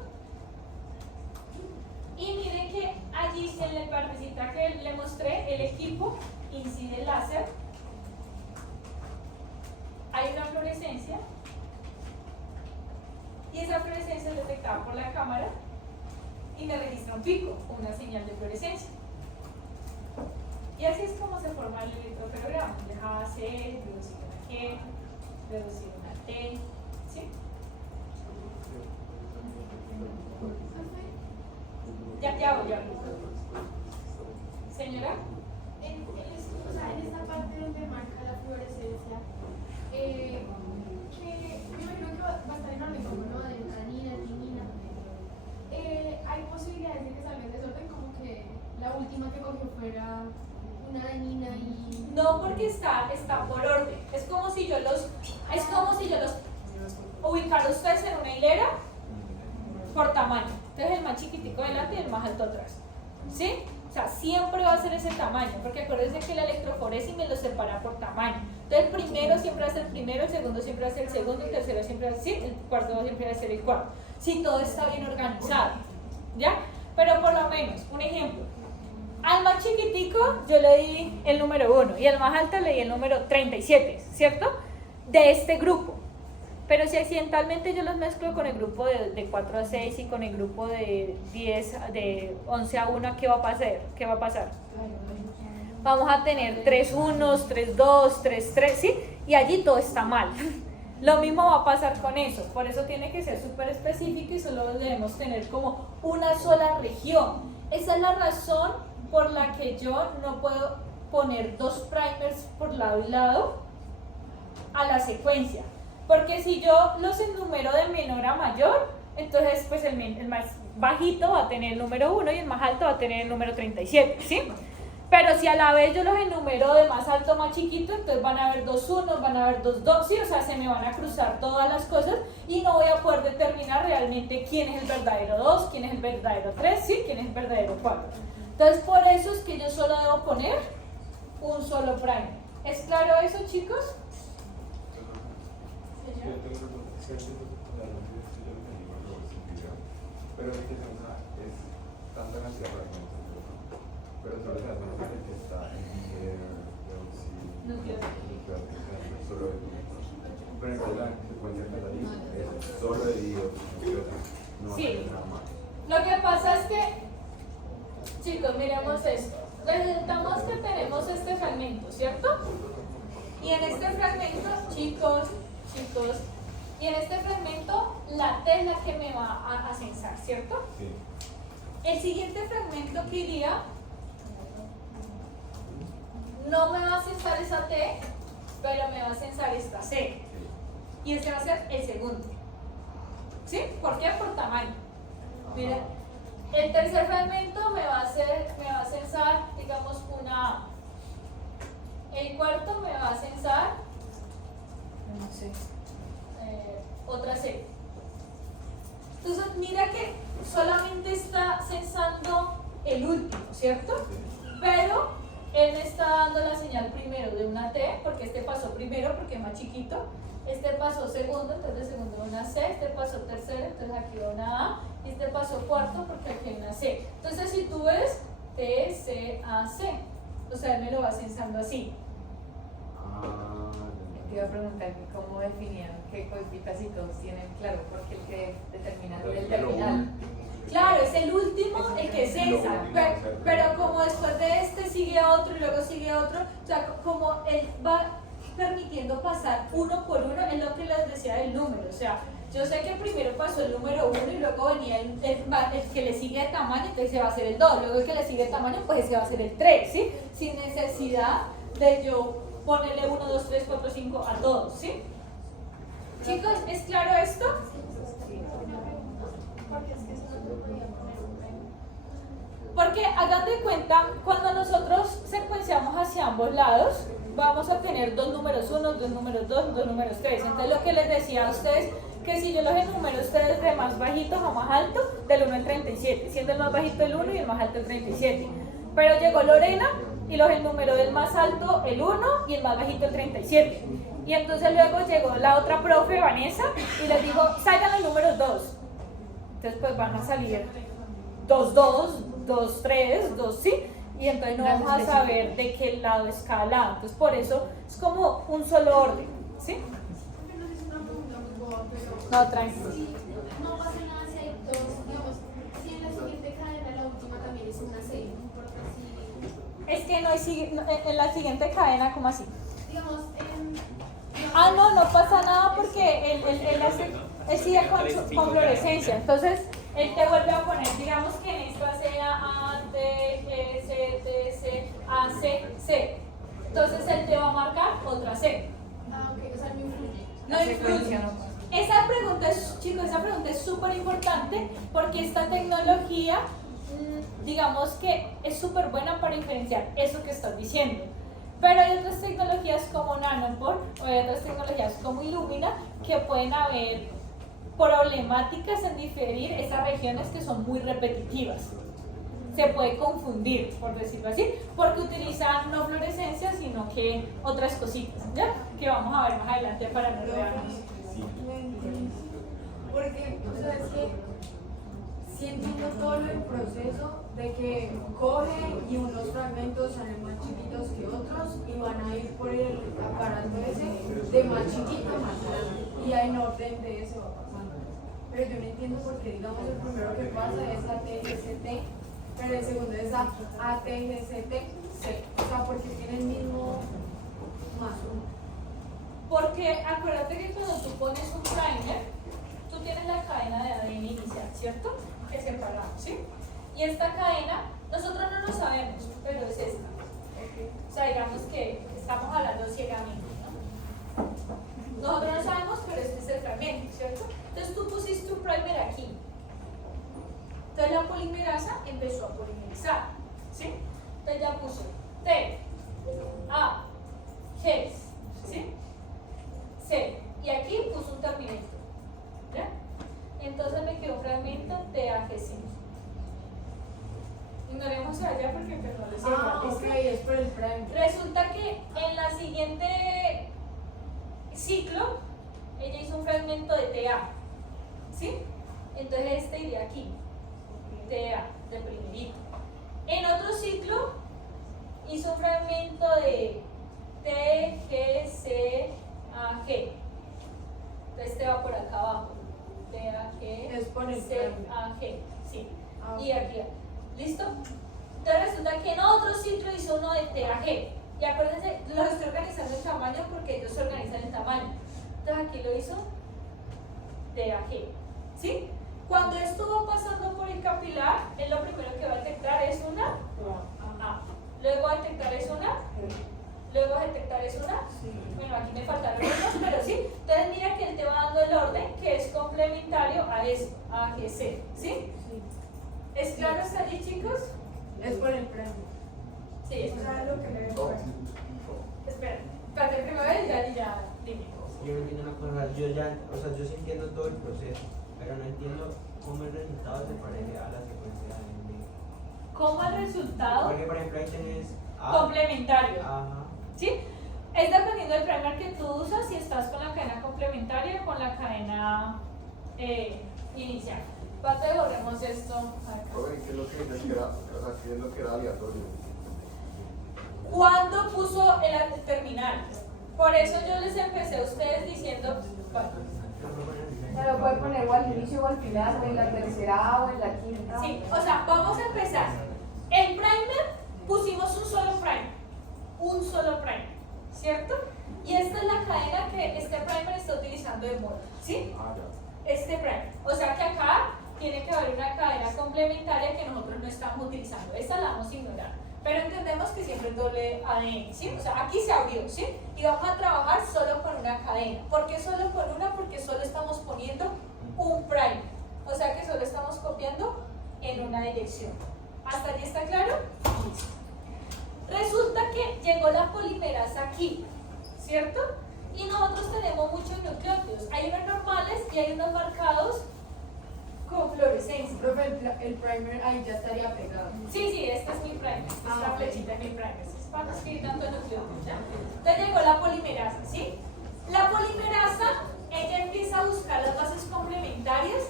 Y miren que allí en la partecita que le mostré, el equipo incide el láser, hay una fluorescencia, y esa fluorescencia es detectada por la cámara y me registra un pico, una señal de fluorescencia. Y así es como se forma el electrocardiograma. Deja C, reducir una G, reducir una T, ¿sí? Ya voy. Señora. En esta parte donde marca la fluorescencia, que me imagino que va a estar en orden como no, de adenina, adenina. Hay posibilidades de que salga en desorden, como que la última que cogió fuera una adenina y... No, porque está por orden. Es como si yo los ubicara ustedes en una hilera por tamaño. Entonces el más chiquitico delante y el más alto atrás. ¿Sí? O sea, siempre va a ser ese tamaño, porque acuérdense que la electroforesis me lo separa por tamaño. Entonces el primero siempre va a ser el primero, el segundo siempre va a ser el segundo, el tercero siempre va a ser el cuarto siempre va a ser el cuarto. Si todo está bien organizado, ¿ya? Pero por lo menos, un ejemplo. Al más chiquitico yo le di el número 1 y al más alto le di el número 37, ¿cierto? De este grupo. Pero si accidentalmente yo los mezclo con el grupo de 4 a 6 y con el grupo de 11 a 1, ¿qué va a pasar? ¿Qué va a pasar? Vamos a tener 3 unos, 3 2, 3 3, ¿sí? Y allí todo está mal. Lo mismo va a pasar con eso. Por eso tiene que ser súper específico y solo debemos tener como una sola región. Esa es la razón por la que yo no puedo poner 2 primers por lado y lado a la secuencia. Porque si yo los enumero de menor a mayor, entonces pues el más bajito va a tener el número 1 y el más alto va a tener el número 37, ¿sí? Pero si a la vez yo los enumero de más alto a más chiquito, entonces van a haber 2 unos, van a haber 2 2, ¿sí? O sea, se me van a cruzar todas las cosas y no voy a poder determinar realmente quién es el verdadero 2, quién es el verdadero 3, ¿sí? Quién es el verdadero 4. Entonces por eso es que yo solo debo poner un solo primer. ¿Es claro eso, chicos? Pero es que es tanta cantidad para que pero solo se hace una que está en solo de pero en la secuencia catalítica es solo de Dios, no Sí. nada más. Lo que pasa es que, chicos, miremos esto. Resultamos que tenemos este fragmento, ¿cierto? Y en este fragmento, chicos, y en este fragmento la T es la que me va a censar, ¿cierto? Sí. El siguiente fragmento que iría no me va a censar esa T, pero me va a censar esta C. Y este va a ser el segundo. ¿Sí? ¿Por qué? Por tamaño. Miren, el tercer fragmento me va a censar, digamos, una A. El cuarto me va a censar No sé. otra C. Entonces, mira que solamente está censando el último, ¿cierto? Pero él me está dando la señal primero de una T, porque este pasó primero, porque es más chiquito. Este pasó segundo, entonces de segundo una C. Este pasó tercero, entonces aquí va una A. Y este pasó cuarto, porque aquí hay una C. Entonces, si tú ves T, C, A, C, o sea, él me lo va censando así. Te iba a preguntar que cómo definían qué codificas y todos tienen claro, porque el que determina el terminal. Claro, es el último el que censa, pero como después de este sigue otro y luego sigue otro, o sea, como él va permitiendo pasar uno por uno, es lo que les decía del número, o sea, yo sé que primero pasó el número 1 y luego venía el que le sigue de tamaño, entonces se va a hacer el 2, luego el que le sigue de tamaño, pues ese va a ser el 3, ¿sí? Sin necesidad de yo ponerle 1, 2, 3, 4, 5 a todos, ¿sí? Chicos, ¿es claro esto? Porque hagan de cuenta, cuando nosotros secuenciamos hacia ambos lados, vamos a tener 2 números 1, 2 números 2, 2 números 3. Entonces lo que les decía a ustedes, que si yo los enumero a ustedes de más bajito a más alto, del 1 al 37, siendo el más bajito el 1 y el más alto el 37. Pero llegó Lorena y los enumeró del más alto el 1 y el más bajito el 37. Y entonces luego llegó la otra profe, Vanessa, y les dijo, salgan los números 2. Entonces pues van a salir 2, 2, 2, 3, 2, sí. Y entonces no vamos a saber de qué lado es cada lado. Entonces por eso es como un solo orden, ¿sí? No sé si es una pregunta muy boba, pero... No, tranquilo. Si no pasa nada si hay dos, digamos, si en la siguiente cadena la última también es una C, no importa si... Es que en la siguiente cadena, ¿cómo así? Digamos, Ah, no pasa nada porque él sigue con fluorescencia. Entonces, él te vuelve a poner, digamos que en esta sea A, T, E, C, T, C, A, C, C. Entonces, él te va a marcar otra C. ah, ok, o sea, no influye. No La influye. secuencia no pasa. Esa pregunta es, chicos, esa pregunta es súper importante porque esta tecnología, digamos que es súper buena para diferenciar eso que estás diciendo. Pero hay otras tecnologías como Nanopore o hay otras tecnologías como Illumina que pueden haber problemáticas en diferir esas regiones que son muy repetitivas. Se puede confundir, por decirlo así, porque utilizan no fluorescencia, sino que otras cositas, ¿ya? Que vamos a ver más adelante para no enredarnos. Porque, o sea, es que sí entiendo todo el proceso de que coge y unos fragmentos salen más chiquitos que otros y van a ir por el aparato ese de más chiquito a más grande. Y en orden de eso va pasando. Pero yo no entiendo por qué, digamos, el primero que pasa es ATGCT, pero el segundo es ATGCT-C. O sea, porque tiene el mismo más uno. Porque acuérdate que cuando tú pones un primer, tú tienes la cadena de ADN inicial, ¿cierto? Que separamos, ¿sí? Y esta cadena, nosotros no lo sabemos, pero es esta. O sea, digamos que estamos hablando ciegamente, ¿no? Nosotros no sabemos, pero este es el fragmento, ¿cierto? Entonces tú pusiste un primer aquí. Entonces la polimerasa empezó a polimerizar, ¿sí? Entonces ya puso T, A, G, ¿sí? C. Y aquí puso un terminator, ¿ya? Entonces me quedó un fragmento TAGC. Ignoremos allá porque no les Ok, es por el primer. Resulta que en la siguiente ciclo ella hizo un fragmento de TA, ¿sí? Entonces este iría aquí, TA, de primerito. En otro ciclo hizo un fragmento de TGCAG. Entonces este va por acá abajo. Es por el TGCAG, sí. Ah, ok. Y aquí, ¿listo? Entonces resulta que en otro ciclo hizo uno de TAG. Y acuérdense, los estoy organizando en tamaño porque ellos se organizan en tamaño. Entonces aquí lo hizo TAG, ¿sí? Cuando esto va pasando por el capilar, él lo primero que va a detectar es una A. Luego va a detectar es una. Luego va a detectar es una. Bueno, aquí me faltaron unos, pero sí. Entonces mira que él te va dando el orden que es complementario a esto, a AGC, ¿sí? ¿Es claro hasta allí, chicos? Es por el premio. Sí, es ¿Sabes lo que le Oh, Espera, espérate primero y ya, dime. Yo no entiendo una cosa, yo ya, o sea, yo sí entiendo todo el proceso, pero no entiendo cómo el resultado se parece a la secuencia de ADN. ¿Cómo el resultado? Porque, por ejemplo, ahí tenés Complementario. Ajá. ¿Sí? Es dependiendo del primer que tú usas, si estás con la cadena complementaria o con la cadena inicial. Parte borremos esto acá. Joven, ¿qué es lo que decías que era? O sea, ¿qué es lo que era aleatorio? ¿Cuándo puso el terminal? Por eso yo les empecé a ustedes diciendo, bueno, Se lo puede poner o al inicio o al final, o en la tercera A o en la quinta. sí, o sea, vamos a empezar. El primer pusimos un solo primer, ¿cierto? Y esta es la cadena que este primer está utilizando de moda, ¿sí? Ah, ya. Este primer. O sea que acá tiene que haber una cadena complementaria que nosotros no estamos utilizando. Esta la vamos a ignorar. Pero entendemos que siempre es doble ADN, ¿sí? O sea, aquí se abrió, ¿sí? Y vamos a trabajar solo con una cadena. ¿Por qué solo con una? Porque solo estamos poniendo un primer. O sea que solo estamos copiando en una dirección. ¿Hasta allí está claro? Listo. Resulta que llegó la polimerasa aquí, ¿cierto? Y nosotros tenemos muchos nucleótidos. Hay unos normales y hay unos marcados con fluorescencia. Profe, el primer ahí ya estaría pegado. Sí, este es mi primer. Esta ok. flechita es mi primer. Es para no escribir tanto nucleótidos, ¿ya? Entonces llegó la polimerasa, ¿sí? La polimerasa, ella empieza a buscar las bases complementarias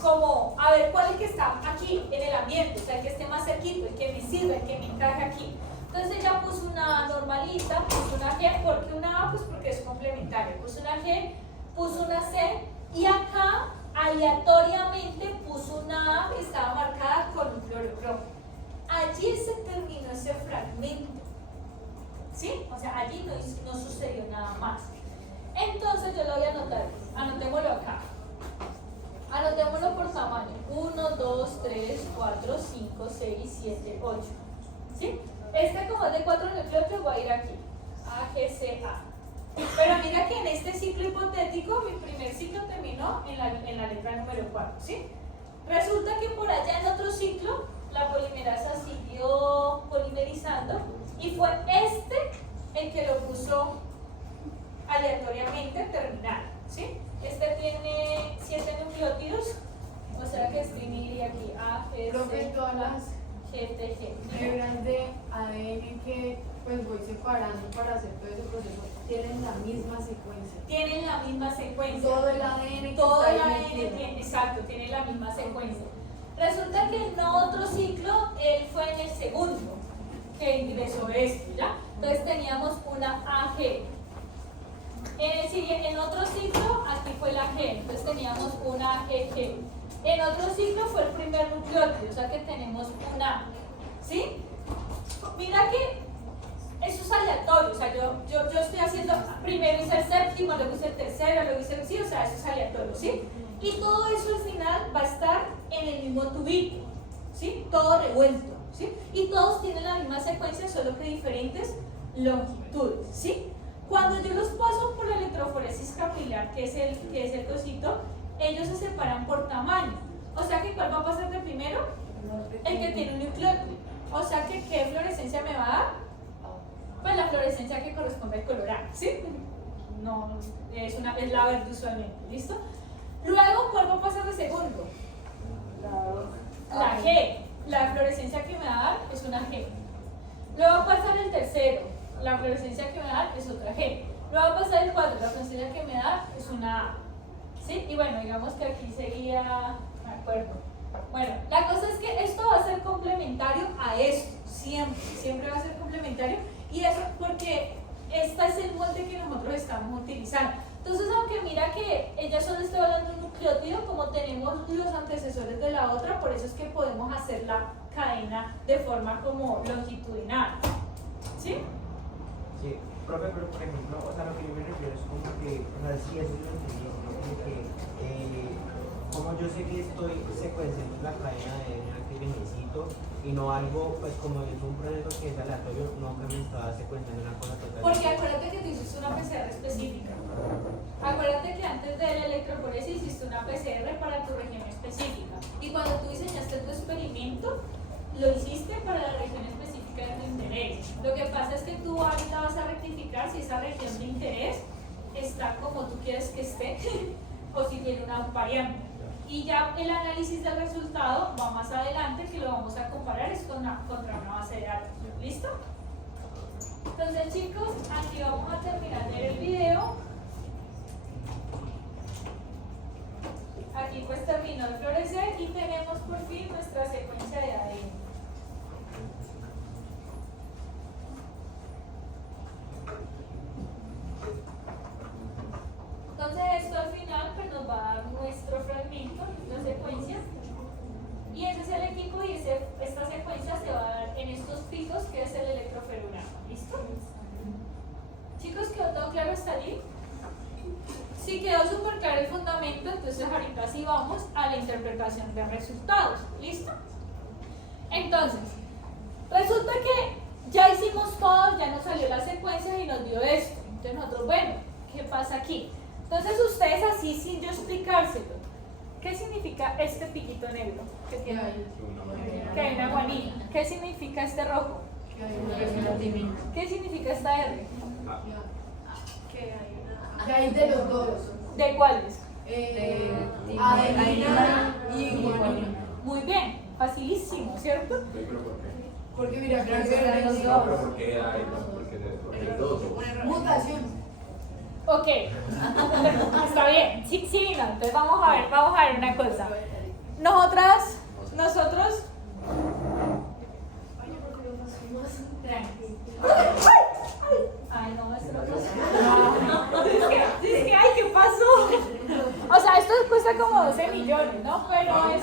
como a ver cuál es el que está aquí en el ambiente, o sea, el que esté más cerquito, el que me sirve, el que me encaje aquí. Entonces ella puso una normalita, puso una G, ¿por qué una A? Pues porque es complementaria. Puso una G, puso una C y acá aleatoriamente puso una A que estaba marcada con un fluorocromo. Allí se terminó ese fragmento, ¿sí? O sea, allí no sucedió nada más. Entonces yo lo voy a anotar, anotémoslo acá. Anotémoslo por tamaño. 1, 2, 3, 4, 5, 6, 7, 8. ¿Sí? Este como es de 4 nucleótidos va a ir aquí. A, G, C, A. Pero mira que en este ciclo hipotético, mi primer ciclo terminó en la letra número 4, ¿sí? Resulta que por allá en otro ciclo, la polimerasa siguió polimerizando y fue este el que lo puso aleatoriamente terminal, ¿sí? Este tiene 7 nucleótidos, o sea que escribiría aquí A, G, Profe, C, todas las G, T, G. hebras de ADN que pues voy separando para hacer todo ese proceso tienen la misma secuencia. Tienen la misma secuencia. Todo el ADN que Todo está el ahí ADN metido. tiene, exacto, tiene la misma secuencia. Resulta que en otro ciclo, él fue en el segundo que ingresó esto, ¿ya? Entonces teníamos una AG. En otro ciclo, aquí fue la G, entonces teníamos una AGG. En otro ciclo fue el primer nucleótido, o sea que tenemos una, ¿sí? Mira que eso es aleatorio, o sea, yo estoy haciendo, primero hice el séptimo, luego hice el tercero, luego hice el sí, o sea, eso es aleatorio, ¿sí? Y todo eso al final va a estar en el mismo tubito, ¿sí? Todo revuelto, ¿sí? Y todos tienen la misma secuencia, solo que diferentes longitudes, ¿sí? Cuando yo los paso por la electroforesis capilar, que es el cosito, ellos se separan por tamaño. O sea que ¿cuál va a pasar de primero? El que tiene un nucleótido. O sea que ¿qué fluorescencia me va a dar? Pues la fluorescencia que corresponde al color A, ¿sí? No, es la verde usualmente, ¿listo? Luego, ¿cuál va a pasar de segundo? La G. La fluorescencia que me va a dar es una G. Luego va a pasar el tercero. La fluorescencia que me va a dar es otra G. Luego va a pasar el 4. La fluorescencia que me da es una A. ¿Sí? Y bueno, digamos que aquí seguía, me acuerdo. Bueno, la cosa es que esto va a ser complementario a esto, siempre va a ser complementario, y eso porque este es el molde que nosotros estamos utilizando. Entonces, aunque mira que ella solo está hablando de un nucleótido, como tenemos los antecesores de la otra, por eso es que podemos hacer la cadena de forma como longitudinal. ¿Sí? Sí, profe, pero por ejemplo, o sea, lo que yo me refiero es como que, o sea, sí, eso lo entendí, ¿no? Como que, como yo sé que estoy secuenciando la cadena de DNA que necesito y no algo, pues como es un proceso que es aleatorio, no que me estaba secuenciando una cosa totalmente. Porque acuérdate que tú hiciste una PCR específica. Acuérdate que antes de la electroforesis hiciste una PCR para tu región específica. Y cuando tú diseñaste tu experimento, lo hiciste para la región específica de tu interés. Lo que pasa es que tú ahorita vas a rectificar si esa región de interés está como tú quieres que esté o si tiene una variante. Y ya el análisis del resultado va más adelante, que lo vamos a comparar es contra una base de datos. ¿Listo? Entonces, chicos, aquí vamos a terminar de ver el video. Aquí pues terminó de florecer y tenemos por fin nuestra secuencia de ADN. Entonces esto al final pues nos va a dar nuestro fragmento, nuestra secuencia. Y ese es el equipo y esta secuencia se va a dar en estos picos que es el electroferulano. ¿Listo? Chicos, ¿quedó todo claro hasta allí? Si quedó súper claro el fundamento, entonces ahorita sí vamos a la interpretación de resultados. ¿Listo? Entonces, resulta que ya hicimos todo, ya nos salió la secuencia y nos dio esto. Entonces nosotros, bueno, ¿qué pasa aquí? Entonces ustedes así sin yo explicárselo, ¿qué significa este piquito negro que tiene ahí? Que hay una guanina. ¿Qué significa este rojo? ¿Qué significa esta R? Que hay de los dos. ¿De cuáles? Adenina y guanina. Muy bien, facilísimo, ¿cierto? Porque mira, que de los No, pero ¿por qué hay? Porque hay dos. mutación. Ok, está bien, sí, no, entonces vamos a ver una cosa. Nosotros, ay no, esto no pasa. Es que, ay, ¿qué pasó? O sea, esto cuesta como 12 millones, ¿no? Pero es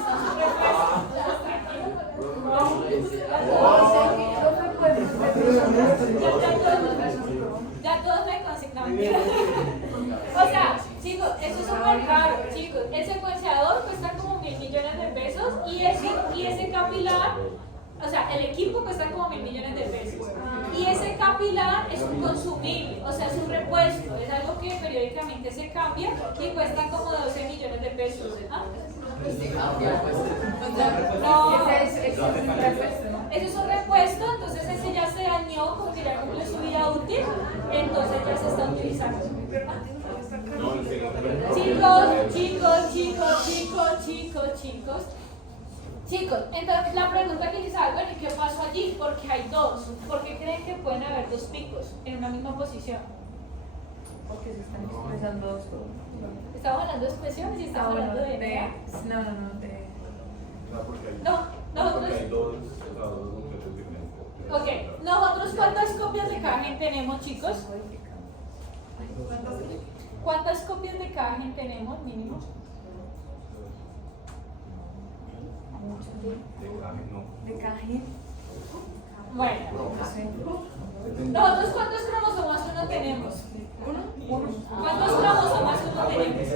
ya todos me consignan. O sea, chicos, eso es súper raro, chicos. El secuenciador cuesta como 1.000 millones de pesos y ese capilar, o sea, el equipo cuesta como 1.000 millones de pesos. Y ese capilar capilar es un consumible, o sea, es un repuesto, es algo que periódicamente se cambia y cuesta como 12 millones de pesos. ¿Ah? No, Ese es un repuesto, ¿no? eso es un repuesto, entonces ese ya se dañó porque ya cumplió su vida útil, entonces ya se está utilizando. No, en serio. Chicos, entonces la pregunta que les hago es ¿qué pasó allí? Porque hay dos. ¿Por qué creen que pueden haber dos picos en una misma posición? Porque se están expresando dos cosas. ¿Estamos hablando de expresiones y estamos hablando de DNA? No, de... No, porque hay, No, nosotros. porque hay dos objetos diferentes. Ok, nosotros ¿cuántas copias de cada gen tenemos, chicos? ¿Cuántas copias de cada gen tenemos, mínimo? De cajín. Bueno, No sé. ¿nosotros cuántos cromosomas uno tenemos? ¿Cuántos cromosomas uno tenemos?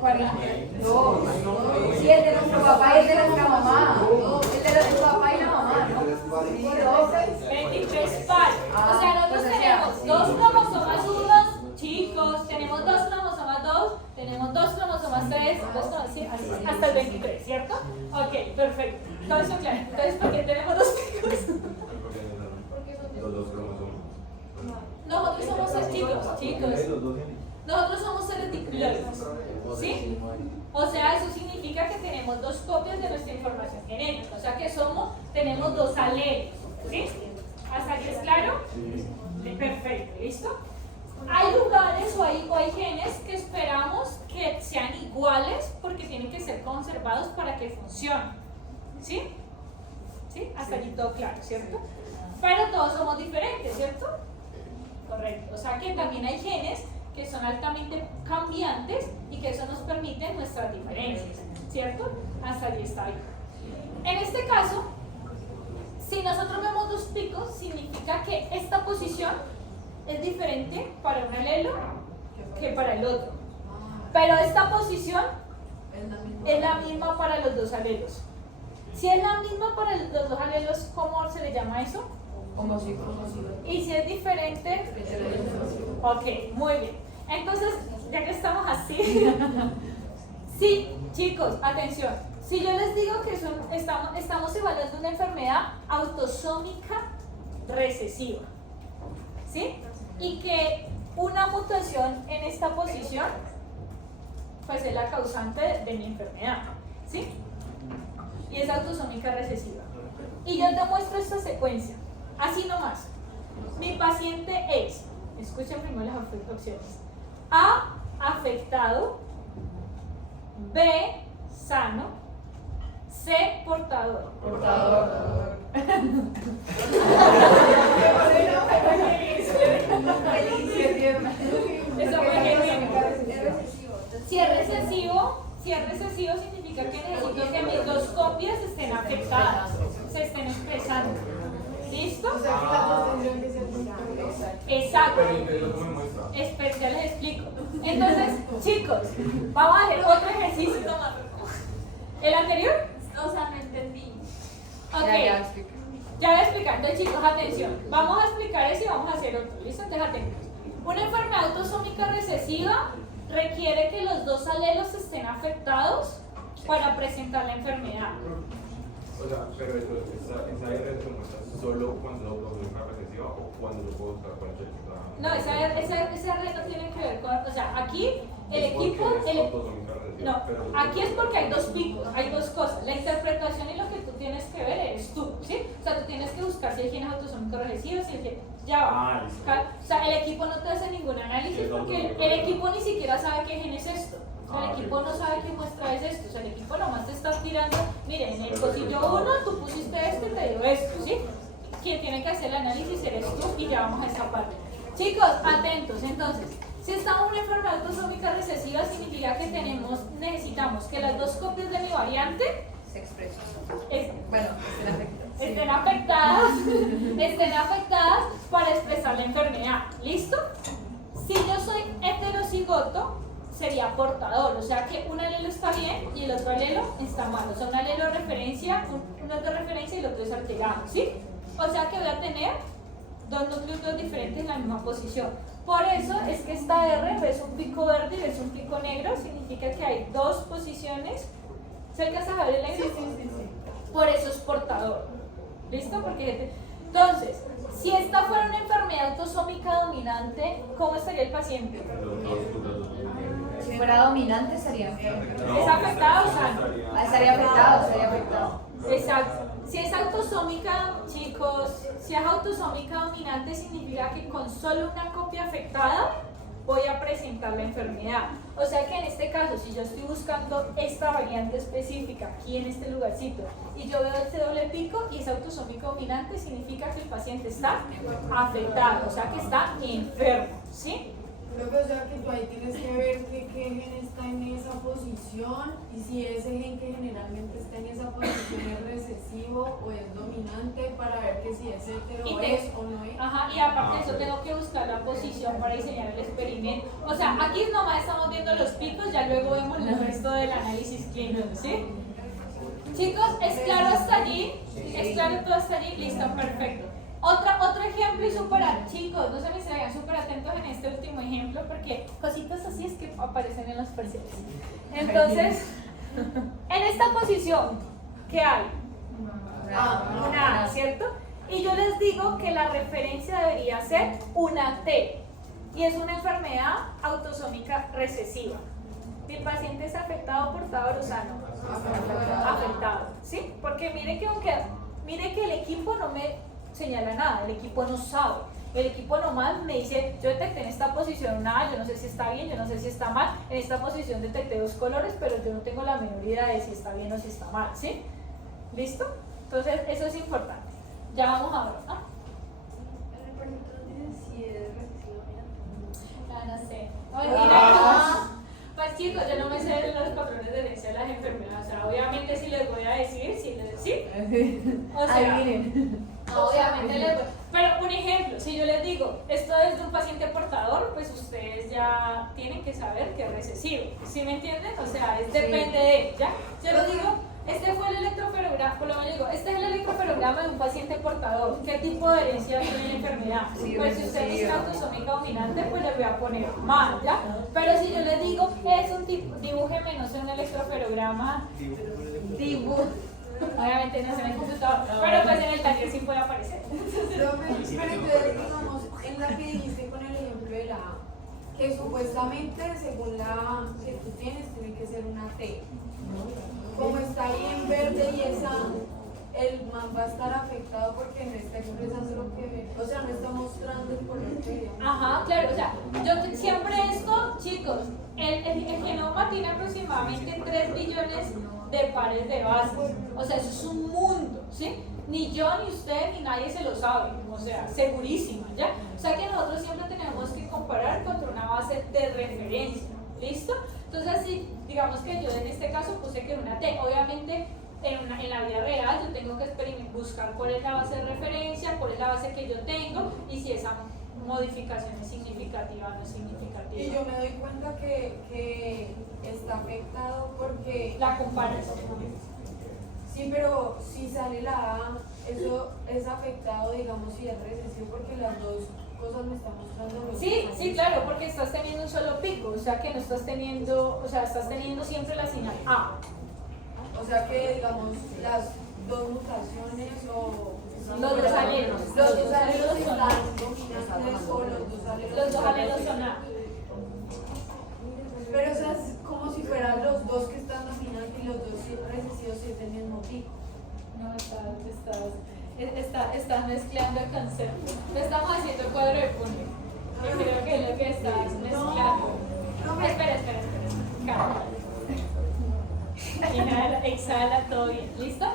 42. Sí, el de nuestro papá y el de nuestra mamá. El de nuestro papá y la mamá, ¿no? Sí, 23 pares. O sea, nosotros tenemos dos cromosomas 1, chicos, tenemos dos cromosomas 2, tenemos dos cromosomas 3, hasta el 23, ¿cierto? Ok, perfecto. Todo eso claro. Entonces, ¿por qué tenemos dos picos? Los dos cromosomas. Nosotros somos chicos. Nosotros somos seres diploides, ¿sí? O sea, eso significa que tenemos dos copias de nuestra información genética. O sea, que tenemos dos alelos, ¿sí? ¿Hasta aquí es claro? Sí, perfecto, ¿listo? Hay lugares o hay genes que esperamos que sean iguales porque tienen que ser conservados para que funcionen, ¿sí? ¿Sí? Hasta allí todo claro, ¿cierto? Pero todos somos diferentes, ¿cierto? Correcto. O sea que también hay genes que son altamente cambiantes y que eso nos permite nuestras diferencias, ¿cierto? Hasta allí está bien. En este caso, si nosotros vemos dos picos, significa que esta posición es diferente para un alelo que para el otro. Pero esta posición es la misma para los dos alelos. Si es la misma para los dos alelos, ¿cómo se le llama eso? homocigo. Y si es diferente, ok, muy bien. Entonces, ya que estamos así, sí, chicos, atención. Si yo les digo que estamos evaluando una enfermedad autosómica recesiva, ¿sí? Y que una mutación en esta posición, pues es la causante de mi enfermedad, ¿sí? Y es autosómica recesiva. Y yo te muestro esta secuencia, así nomás. Mi paciente es, escuchen primero las opciones: A, afectado; B, sano; C, portador. Eso fue genial. Si es recesivo significa que necesito que mis dos copias estén afectadas, se estén expresando. ¿Listo? Exacto. Ya les explico. Entonces, chicos, vamos a hacer otro ejercicio. ¿El anterior? O sea, no entendí. Ok. Ya voy a explicar. Entonces, chicos, atención. Vamos a explicar eso y vamos a hacer otro. ¿Listo? Entonces, atentos. Una enfermedad autosómica recesiva requiere que los dos alelos estén afectados para presentar la enfermedad. O sea, pero esa R se muestra solo cuando la autosómica recesiva o cuando lo puedo usar para checar. No, esa red no tiene que ver con, o sea, aquí el equipo, no, aquí es porque hay dos picos, hay dos cosas. La interpretación y lo que tú tienes que ver eres tú, ¿sí? O sea, tú tienes que buscar si el gen es autosómico recesivo, si el gen, ya va. O sea, el equipo no te hace ningún análisis porque el equipo ni siquiera sabe qué gen es esto. O sea, el equipo no sabe qué muestra es esto. O sea, el equipo nomás te está tirando, miren, en el pocillo 1 tú pusiste esto y te dio esto, ¿sí? Quien tiene que hacer el análisis eres tú y ya vamos a esa parte. Chicos, atentos. Entonces, si estamos en una enfermedad autosómica recesiva, significa que necesitamos que las dos copias de mi variante Se expresa. bueno, estén afectadas. estén afectadas para expresar la enfermedad. ¿Listo? Si yo soy heterocigoto, sería portador, o sea que un alelo está bien y el otro alelo está mal. O sea, un alelo de referencia, uno es de referencia y el otro es alterado, ¿sí? O sea que voy a tener dos dos núcleos diferentes en la misma posición. Por eso es que esta R, ves un pico verde y ves un pico negro, significa que hay dos posiciones. ¿Se alcanza a ver el negro? Sí. Por eso es portador. ¿Listo? Porque entonces, si esta fuera una enfermedad autosómica dominante, ¿cómo estaría el paciente? Si fuera dominante sería enfermo. ¿Es afectado o sano? Estaría afectado. Exacto. Si es autosómica, chicos, si es autosómica dominante significa que con solo una copia afectada voy a presentar la enfermedad. O sea que en este caso, si yo estoy buscando esta variante específica aquí en este lugarcito y yo veo este doble pico y es autosómica dominante, significa que el paciente está afectado, o sea que está enfermo, ¿sí? Creo que, o sea, que tú ahí tienes que ver qué gen está en esa posición y si ese gen que generalmente está en esa posición es recesivo o es dominante para ver que si es hetero Y es o no es. Ajá, y aparte de eso tengo que buscar la posición para diseñar el experimento. O sea, aquí nomás estamos viendo los picos, ya luego vemos el resto del análisis clínico, ¿sí? Chicos, ¿es claro hasta allí? ¿Es claro todo hasta allí? Listo, perfecto. Otro ejemplo y chicos, no se me distraigan, súper atentos en este último ejemplo porque cositas así es que aparecen en los parciales. Entonces, en esta posición, ¿qué hay? Una A, ¿cierto? Y yo les digo que la referencia debería ser una T y es una enfermedad autosómica recesiva. Si el paciente es afectado, portador o sano, afectado, ¿sí? Porque mire que el equipo no me señala nada, el equipo no sabe, el equipo nomás me dice, yo detecté en esta posición una A, yo no sé si está bien, yo no sé si está mal, en esta posición detecté dos colores, pero yo no tengo la menor idea de si está bien o si está mal, ¿sí? ¿Listo? Entonces eso es importante. Ya vamos a ver, ¿no? En el proyecto nos dice si es recesivo, mira. No sé. Mira, pues chicos, yo no me sé los patrones de herencia de las enfermedades, o sea, obviamente si les voy a decir, ¿sí? O sea, obviamente les voy. Pero un ejemplo, si yo les digo, esto es de un paciente portador, pues ustedes ya tienen que saber que es recesivo, ¿sí me entienden? O sea, depende de él, ¿ya? Yo les digo, este fue el electroferograma, por lo menos digo, este es el electroferograma de un paciente portador, ¿qué tipo de herencia tiene la enfermedad? Pues si usted es autosómica dominante, pues le voy a poner mal, ¿ya? Pero si yo les digo, es un tipo, dibújeme, no sé, un electroferograma, obviamente no es en el computador, pero pues en el taller sí puede aparecer. Pero entonces, digamos, en la que dijiste con el ejemplo de la A, que supuestamente según la A que tú tienes tiene que ser una T. Como está ahí en verde y esa, el man va a estar afectado porque no está expresando lo que ve, o sea, no está mostrando el color que ve. Ajá, claro, o sea, yo siempre esto, chicos, el genoma tiene aproximadamente 3 billones de pares de bases, o sea, eso es un mundo, ¿sí? Ni yo, ni usted, ni nadie se lo sabe, o sea, segurísima, ¿ya? O sea que nosotros siempre tenemos que comparar contra una base de referencia, ¿listo? Entonces, si digamos que yo en este caso puse que era una T, obviamente en la vida real yo tengo que buscar cuál es la base de referencia, cuál es la base que yo tengo y si esa modificación es significativa o no es significativa. Y yo me doy cuenta que está afectado porque... La comparación. Sí, pero si sale la A, eso es afectado, digamos, si es recesivo porque las dos cosas me están mostrando. Sí, claro, porque estás teniendo un solo pico, o sea que no estás teniendo, o sea, estás teniendo siempre la señal A. O sea que, digamos, las dos mutaciones o... Los dos alelos. Los dos alelos son están A. dominantes o los dos alelos. Los dos alelos son A. Pero o sea, es como si fueran los dos que están dominantes y los dos recesivos y es el mismo pico. No, estás mezclando el concepto. No estamos haciendo cuadro de Punnett. Yo creo que es lo que estás mezclando. Espera. Calma. Inhala, exhala, todo bien. ¿Listo?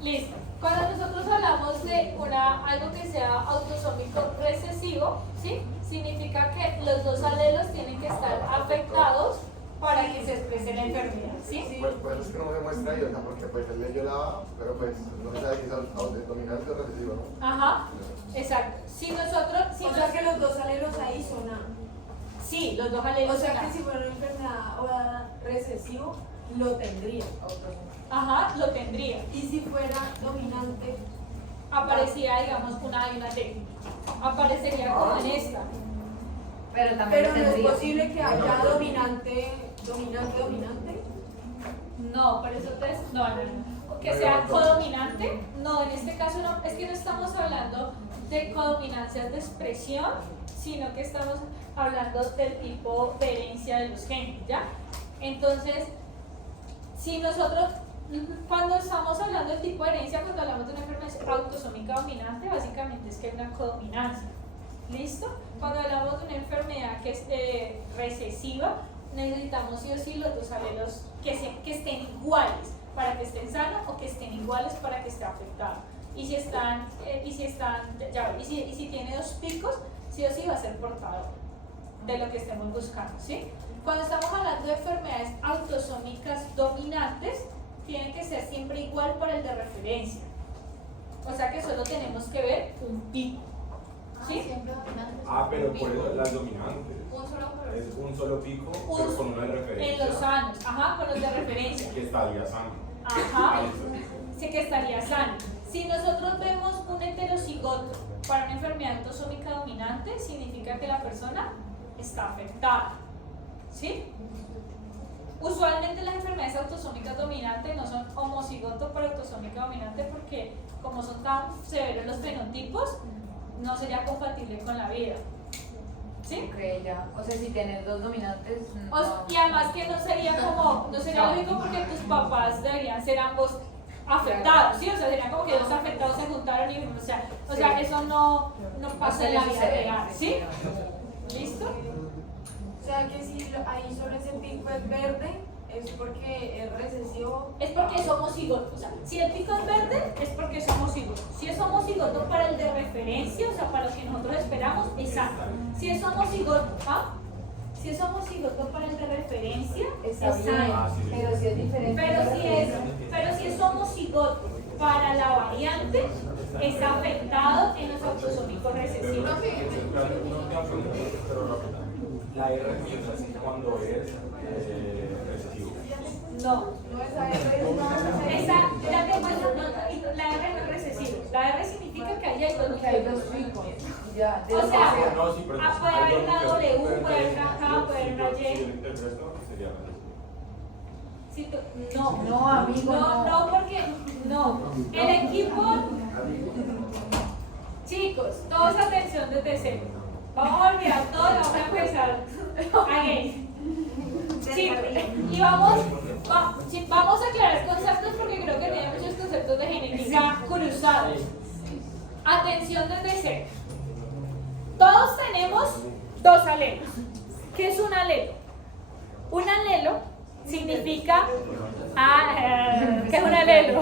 Listo. Cuando nosotros hablamos de algo que sea autosómico recesivo, ¿sí? Significa que los dos alelos tienen que estar afectados para que se exprese la enfermedad, ¿sí? Pues es que no se muestra ahí, o sea, porque pues él leyó la A, pero pues no se sabe si es dominante o recesivo, ¿no? Ajá, exacto. O sea que los dos alelos ahí son A. Sí, los dos alelos. O sea son A. que si fuera una enfermedad o recesivo, lo tendría. Ajá, lo tendría. Y si fuera dominante, aparecía, digamos, una A y una T. Aparecería como en esta. Pero también Pero no es tendría. posible que haya dominante. No, por eso no. Que sea codominante. No, en este caso no. Es que no estamos hablando de codominancias de expresión, sino que estamos hablando del tipo de herencia de los genes, ¿ya? Entonces, si nosotros, cuando estamos hablando del tipo de herencia, cuando hablamos de una enfermedad autosómica dominante, básicamente es que hay una codominancia. ¿Listo? Cuando hablamos de una enfermedad que es recesiva, necesitamos sí o sí los dos alelos que estén iguales para que estén sanos o que estén iguales para que esté afectado. Y si tiene dos picos, sí o sí va a ser portador de lo que estemos buscando, ¿sí? Cuando estamos hablando de enfermedades autosómicas dominantes, tiene que ser siempre igual para el de referencia. O sea que solo tenemos que ver un pico, ¿sí? Siempre dominantes. Pero por eso las dominantes. Un solo color. Es un solo pico, pero con una de referencia. En los sanos, con los de referencia. Que estaría sano. Sí, que estaría sano. Si nosotros vemos un heterocigoto para una enfermedad autosómica dominante, significa que la persona está afectada, ¿sí? Usualmente las enfermedades autosómicas dominantes no son homocigoto para autosómica dominante porque como son tan severos los fenotipos, no sería compatible con la vida, ¿sí? Ok, ya. O sea, si tienes dos dominantes. No. Y además que no sería lógico porque tus papás deberían ser ambos afectados, ¿sí? O sea, sería como que dos afectados se juntaron y o sea, eso no pasa en la vida real, ¿sí? ¿Listo? O sea que si ahí solo ese pico es verde, es porque es recesivo. Es porque es homocigoto. O sea, si el pico es verde, es porque es homocigoto. Si es homocigoto para el de referencia, o sea, para lo que nosotros esperamos, es sano. Si es homocigoto, si es homocigoto para el de referencia, Está es bien, sano. pero si es diferente. Pero si es homocigoto para la variante, está afectado en los autosómicos recesivos. La R comienza así cuando es recesivo. No. No es a R, Ya te muestro, la R no es recesivo. La R significa que ahí hay dos Hay dos picos. Ya. O sea, No, sí, pero puede haber una W, puede haber una K, puede haber una Y Y. el resto sería recesivo. Sí, no. No, amigo. No, porque no. El equipo. Chicos, todos atención desde cero. Vamos a olvidar todo y vamos a empezar. Again. Chicos, y vamos a aclarar conceptos porque creo que tiene muchos conceptos de genética cruzados. Atención desde cero. Todos tenemos dos alelos. ¿Qué es un alelo? Un alelo significa ¿qué es un alelo?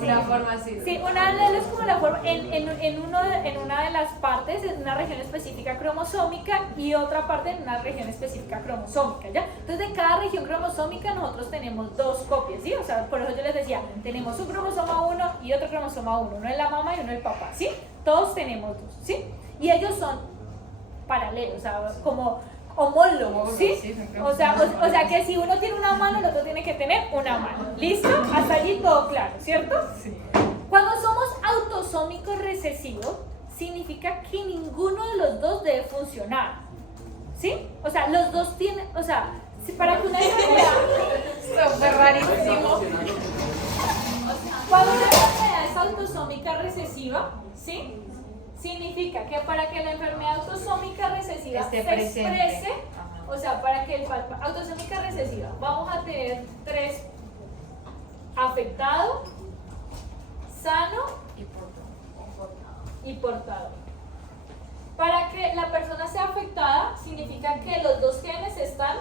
Una forma así. Sí, un alelo es como la forma en una de las partes, en una región específica cromosómica y otra parte en una región específica cromosómica, ¿ya? Entonces de cada región cromosómica nosotros tenemos dos copias, ¿sí? O sea, por eso yo les decía, tenemos un cromosoma 1 y otro cromosoma 1, uno es la mamá y uno es el papá, ¿sí? Todos tenemos dos, ¿sí? Y ellos son paralelos, o sea, como homólogos, ¿sí? O sea que si uno tiene una mano, el otro tiene que tener una mano. ¿Listo? Hasta allí todo claro, ¿cierto? Sí. Cuando somos autosómicos recesivos, significa que ninguno de los dos debe funcionar. ¿Sí? O sea, los dos tienen, o sea, para que una enfermedad... Súper rarísimo. Cuando una enfermedad es autosómica recesiva, ¿sí? Significa que para que la enfermedad autosómica recesiva Esté se presente. exprese, o sea, para que autosómica recesiva, vamos a tener tres: afectado, sano y portador. Para que la persona sea afectada, significa que los dos genes están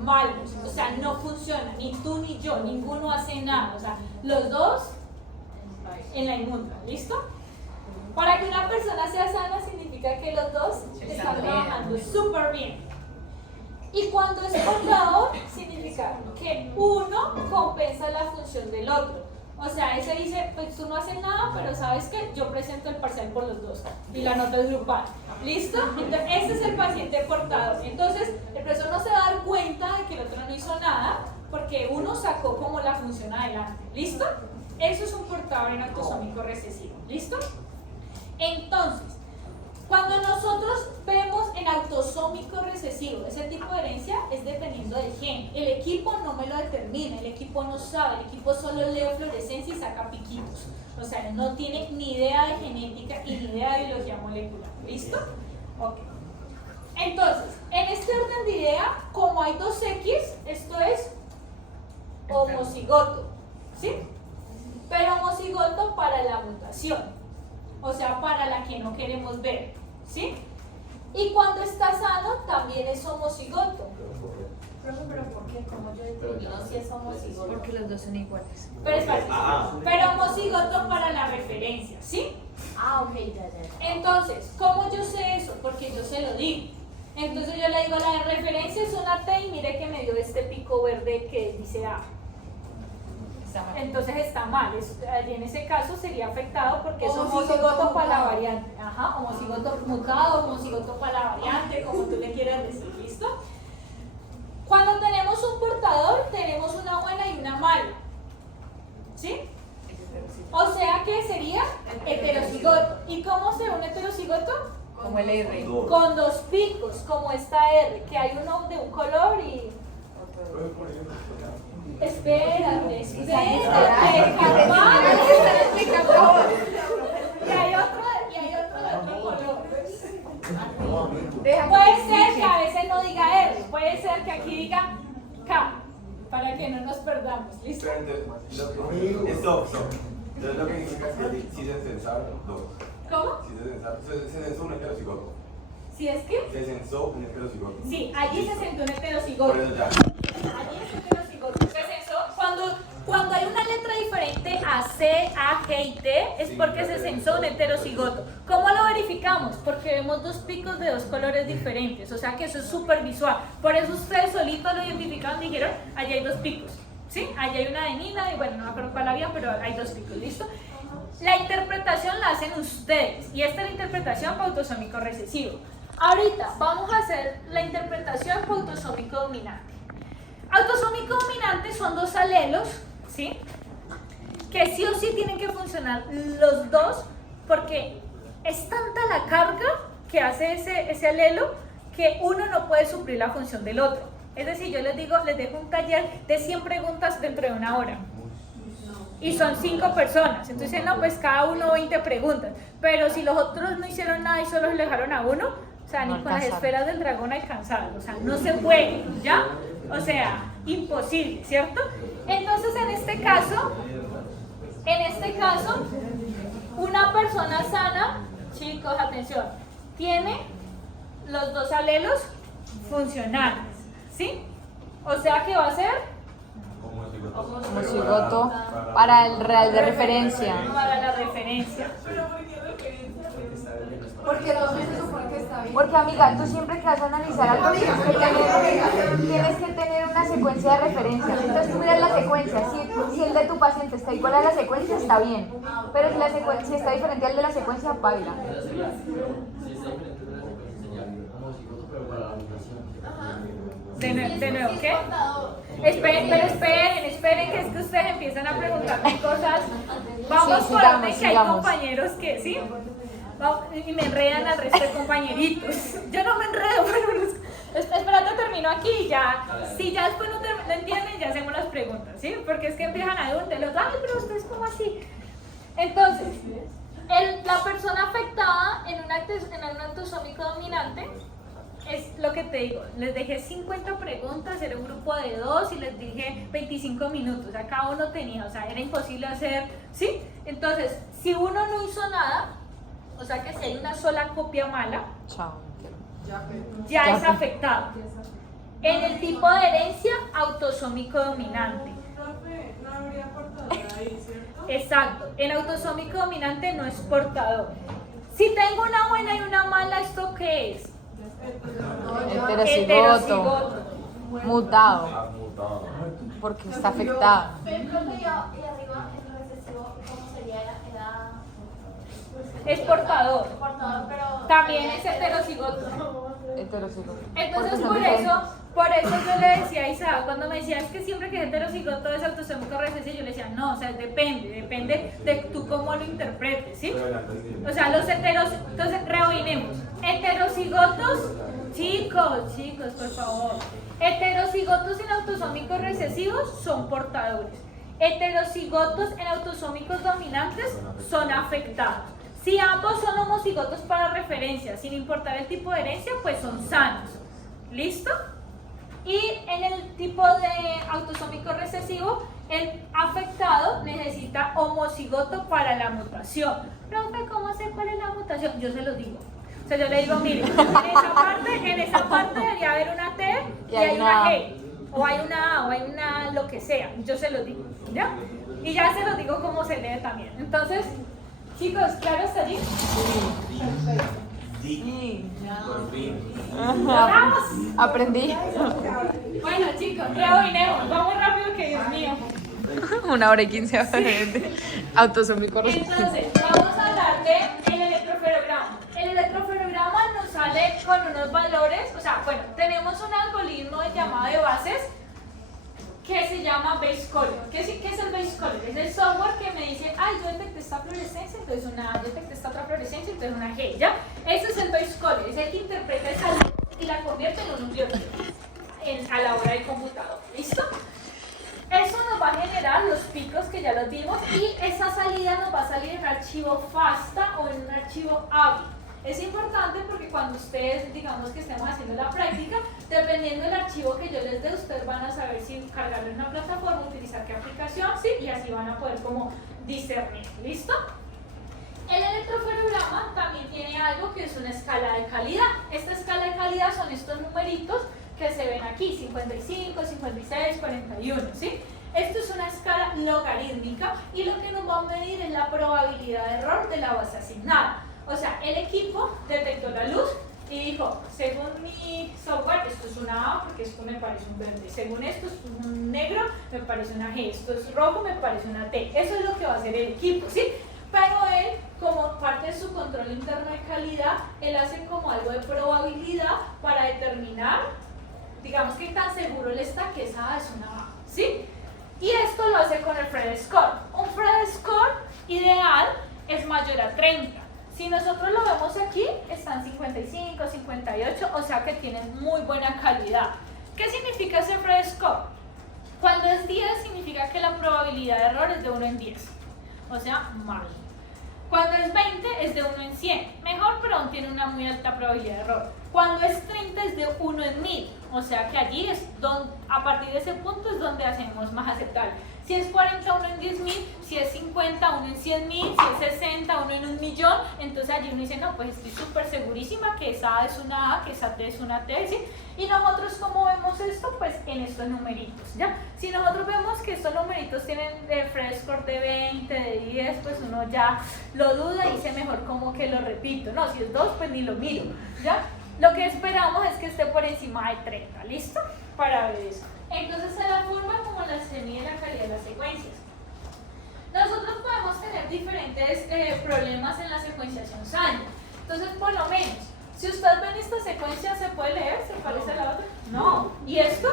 malos, o sea, no funcionan, ni tú ni yo, ninguno hace nada, o sea, los dos en la inmunda, ¿listo? Para que una persona sea sana significa que los dos están trabajando súper bien. Y cuando es portador significa que uno compensa la función del otro. O sea, ese dice, pues tú no haces nada, pero ¿sabes qué? Yo presento el parcial por los dos y la nota es grupal. ¿Listo? Entonces, ese es el paciente portador. Entonces, el profesor no se va a dar cuenta de que el otro no hizo nada porque uno sacó como la función adelante. ¿Listo? Eso es un portador en autosómico recesivo. ¿Listo? Entonces, cuando nosotros vemos en autosómico recesivo, ese tipo de herencia es dependiendo del gen. El equipo no me lo determina, el equipo no sabe, el equipo solo lee fluorescencia y saca piquitos. O sea, no tiene ni idea de genética y ni idea de biología molecular. ¿Listo? Ok. Entonces, en este orden de idea, como hay 2X, esto es homocigoto. ¿Sí? Pero homocigoto para la mutación. O sea, para la que no queremos ver. ¿Sí? Y cuando está sano, también es homocigoto. Profe, pero ¿por qué? ¿Cómo yo determino si es homocigoto? Porque los dos son iguales. Pero es fácil. Pero homocigoto para la referencia. ¿Sí? Ah, ok, ya. Entonces, ¿cómo yo sé eso? Porque yo se lo digo. Entonces yo le digo, la referencia es una T y mire que me dio este pico verde que dice A. Entonces está mal, allí en ese caso sería afectado porque es homocigoto para la variante. Ajá, homocigoto mutado, homocigoto para la variante, como tú le quieras decir, ¿listo? Cuando tenemos un portador, tenemos una buena y una mala. ¿Sí? O sea que sería heterocigoto. ¿Y cómo se ve un heterocigoto? Como el R. Con dos picos, como esta R, que hay uno de un color y... Espérate, calma. Y hay otro de otro color. Puede ser que a veces no diga R, puede ser que aquí diga K, para que no nos perdamos, ¿listo? Stop. Entonces lo que significa es que si se censaron dos. ¿Cómo? Si se censaron, se censó un heterocigoto. ¿Si es que? Se censó un heterocigoto. Sí, allí se sentó un heterocigoto. Por eso ya. Allí es heterocigoto. Se censó cuando hay una letra diferente a C, A, G y T, es porque se censó un heterocigoto. ¿Cómo lo verificamos? Porque vemos dos picos de dos colores diferentes, o sea que eso es súper visual. Por eso ustedes solitos lo identificaron y dijeron, allí hay dos picos. ¿Sí? Allí hay una adenina y bueno, no me acuerdo cuál había, pero hay dos picos, ¿listo? La interpretación la hacen ustedes y esta es la interpretación para autosómico recesivo. Ahorita vamos a hacer la interpretación para autosómico dominante. Autosómico dominante son dos alelos, ¿sí? Que sí o sí tienen que funcionar los dos porque es tanta la carga que hace ese alelo que uno no puede suplir la función del otro. Es decir, yo les dejo un taller de 100 preguntas dentro de una hora. Y son 5 personas. Entonces, no, pues cada uno 20 preguntas. Pero si los otros no hicieron nada y solo le dejaron a uno, o sea, ni con las esferas del dragón alcanzadas. O sea, no se puede, ¿ya? O sea, imposible, ¿cierto? Entonces, en este caso, una persona sana, chicos, atención, tiene los dos alelos funcionales, ¿sí? O sea que va a ser Homocigoto para el real de referencia. para la referencia. Porque dos veces supone que está bien. Porque amiga, tú siempre que vas a analizar algo tienes que tener una secuencia de referencia. Entonces tú miras la secuencia, si el de tu paciente está igual a la secuencia, está bien. Pero si está diferente al de la secuencia, baila. De nuevo, ¿qué? Esperen, que es que ustedes empiezan a preguntarme cosas. Vamos por orden, que hay compañeros que, ¿sí? Y me enredan al resto de compañeritos. Yo no me enredo, pero esperando termino aquí y ya. Si ya después no lo entienden, ya hacemos las preguntas, ¿sí? Porque es que empiezan a dudar, ay, pero ustedes como así. Entonces, la persona afectada en un autosómico dominante es lo que te digo, les dejé 50 preguntas, era un grupo de 2 y les dije 25 minutos, o sea, cada uno tenía, o sea, era imposible hacer, ¿sí? Entonces, si uno no hizo nada, o sea que si hay una sola copia mala, ya es afectado. En el tipo de herencia, autosómico dominante. Profe, no habría portador ahí, ¿cierto? Exacto, en autosómico dominante no es portador. Si tengo una buena y una mala, ¿esto qué es? Heterocigoto. Mutado. Porque está afectado. Pero profe, y arriba el recesivo, ¿cómo sería? Era Es portador. portador, pero También es heterocigoto. Heterocigoto. Entonces, Porque por son eso, diferentes. Por eso yo le decía a Isaac, cuando me decía, es que siempre que es heterocigoto es autosómico recesivo, yo le decía, no, o sea, depende de tú cómo lo interpretes, ¿sí? O sea, los entonces rebobinemos. Heterocigotos, chicos, por favor. Heterocigotos en autosómicos recesivos son portadores. Heterocigotos en autosómicos dominantes son afectados. Si ambos son homocigotos para referencia, sin importar el tipo de herencia, pues son sanos. ¿Listo? Y en el tipo de autosómico recesivo, el afectado necesita homocigoto para la mutación. Profe, ¿cómo sé cuál es la mutación? Yo se lo digo. O sea, yo le digo, mire, en esa parte debería haber una T y hay una G. O hay una A, o hay una lo que sea. Yo se lo digo, ¿ya? Y ya se lo digo cómo se lee también. Entonces, chicos, ¿claro hasta allí? Sí. Por fin. ¡Vamos! Aprendí. Bueno, chicos, rebobinemos. Vamos rápido que Dios mío. 1 hora y 15 aparente. Autosómico recesivo. Entonces, vamos a hablar de el electroferograma. El electroferograma nos sale con unos valores, o sea, bueno, tenemos un algoritmo de llamada de bases que se llama base caller. ¿Qué es el base caller? Es el software que me dice, ay, yo detecté esta fluorescencia, entonces una A, yo detecté esta otra fluorescencia, entonces una G, ¿ya? Ese es el base caller, es el que interpreta esa luz y la convierte en un nucleótido a la hora del computador, ¿listo? Eso nos va a generar los picos que ya los dimos y esa salida nos va a salir en un archivo FASTA o en un archivo AVI. Es importante porque cuando ustedes, digamos que estemos haciendo la práctica, dependiendo del archivo que yo les dé, ustedes van a saber si cargarlo en una plataforma, utilizar qué aplicación, ¿sí? Y así van a poder como discernir, ¿listo? El electroferograma también tiene algo que es una escala de calidad. Esta escala de calidad son estos numeritos que se ven aquí, 55, 56, 41, ¿sí? Esto es una escala logarítmica y lo que nos va a medir es la probabilidad de error de la base asignada. O sea, el equipo detectó la luz y dijo, según mi software, esto es una A porque esto me parece un verde, según esto es un negro, me parece una G, esto es rojo, me parece una T. Eso es lo que va a hacer el equipo, ¿sí? Pero él, como parte de su control interno de calidad, él hace como algo de probabilidad para determinar, digamos, qué tan seguro él está que esa A es una A, ¿sí? Y esto lo hace con el Phred Score. Un Phred Score ideal es mayor a 30. Si nosotros lo vemos aquí, están 55, 58, o sea que tienen muy buena calidad. ¿Qué significa ese Phred Score? Cuando es 10 significa que la probabilidad de error es de 1 en 10, o sea, mal. Cuando es 20 es de 1 en 100, mejor, pero aún tiene una muy alta probabilidad de error. Cuando es 30 es de 1 en 1000, o sea que allí es donde, a partir de ese punto es donde hacemos más aceptable. Si es 40, 1 en 10.000, si es 50, 1 en 100.000, si es 60, 1 en 1.000.000, entonces allí uno dice, no, pues estoy súper segurísima que esa A es una A, que esa T es una T, ¿sí? Y nosotros, ¿cómo vemos esto? Pues en estos numeritos, ¿ya? Si nosotros vemos que estos numeritos tienen de Phred Score de 20, de 10, pues uno ya lo duda y dice mejor como que lo repito, no, si es 2, pues ni lo miro, ¿ya? Lo que esperamos es que esté por encima de 30, ¿listo? Para ver eso. Entonces es la forma como se mide la calidad de las secuencias. Nosotros podemos tener diferentes problemas en la secuenciación SANI. Entonces, por lo menos, si ustedes ven esta secuencia, ¿se puede leer? ¿Se parece a la otra? No. ¿Y esto?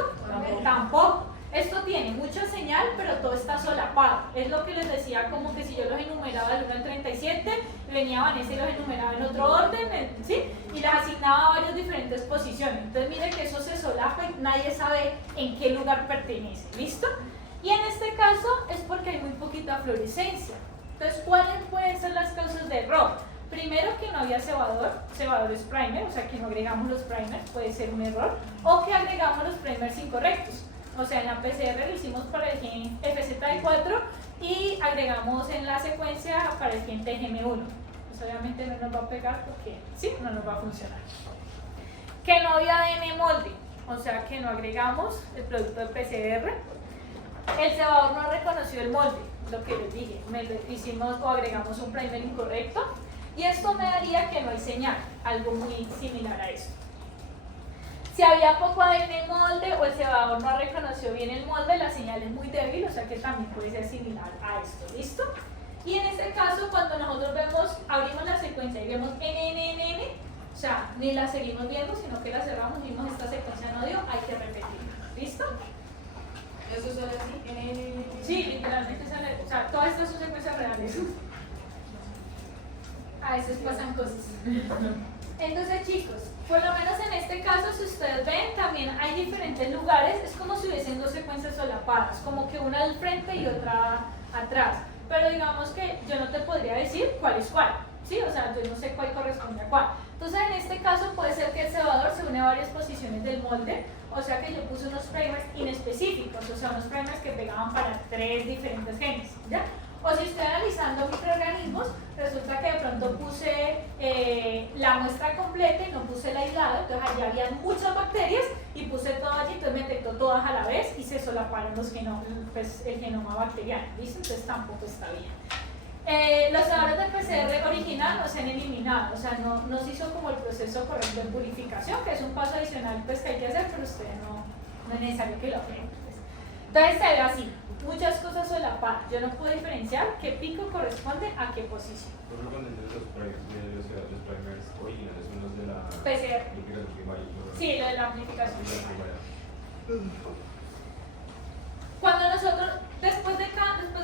Tampoco. Esto tiene mucha señal, pero todo está solapado. Es lo que les decía, como que si yo los enumeraba del 1 al 37, venía Vanessa y los enumeraba en otro orden, ¿sí? Y las asignaba a varias diferentes posiciones. Entonces, miren que eso se solapa y nadie sabe en qué lugar pertenece, ¿listo? Y en este caso es porque hay muy poquita fluorescencia. Entonces, ¿cuáles pueden ser las causas de error? Primero, que no había cebadores primer, o sea, que no agregamos los primers, puede ser un error, o que agregamos los primers incorrectos. O sea, en la PCR lo hicimos para el gen FZD4 y agregamos en la secuencia para el gen TGM1. Pues obviamente no nos va a pegar porque sí, no nos va a funcionar. Que no había ADN molde, o sea que no agregamos el producto de PCR. El cebador no reconoció el molde, lo que les dije, hicimos o agregamos un primer incorrecto y esto me daría que no hay señal, algo muy similar a esto. Si había poco ADN molde o el cebador no reconoció bien el molde, la señal es muy débil, o sea que también puede ser similar a esto, ¿listo? Y en este caso, cuando nosotros abrimos la secuencia y vemos NNNN, o sea, ni la seguimos viendo, sino que la cerramos, vimos esta secuencia no dio, hay que repetirla. ¿Listo? Eso sale así. Sí, literalmente sale, o sea, todas estas son secuencias reales. A veces pasan cosas. Entonces, chicos, por lo menos en este caso, si ustedes ven, también hay diferentes lugares, es como si hubiesen dos secuencias solapadas, como que una al frente y otra atrás. Pero digamos que yo no te podría decir cuál es cuál, ¿sí? O sea, yo no sé cuál corresponde a cuál. Entonces, en este caso puede ser que el cebador se une a varias posiciones del molde, o sea que yo puse unos primers inespecíficos, o sea, unos primers que pegaban para 3 diferentes genes, ¿ya? O si estoy analizando microorganismos, resulta que de pronto puse la muestra completa y no puse el aislado, entonces allí habían muchas bacterias y puse todo allí, entonces me detectó todas a la vez y se solaparon los pues, el genoma bacteriano, ¿listo? Entonces tampoco está bien. Los cebadores de PCR original no se han eliminado, o sea, no se hizo como el proceso correcto de purificación, que es un paso adicional pues, que hay que hacer, pero ustedes no es necesario que lo aprendan. Pues. Entonces se ve así. Muchas cosas solapadas. Yo no puedo diferenciar qué pico corresponde a qué posición. ¿Por qué cuando los primers originales son los de la PCR. amplificación primaria? Sí, lo de la amplificación. Primaria. Cuando nosotros, después de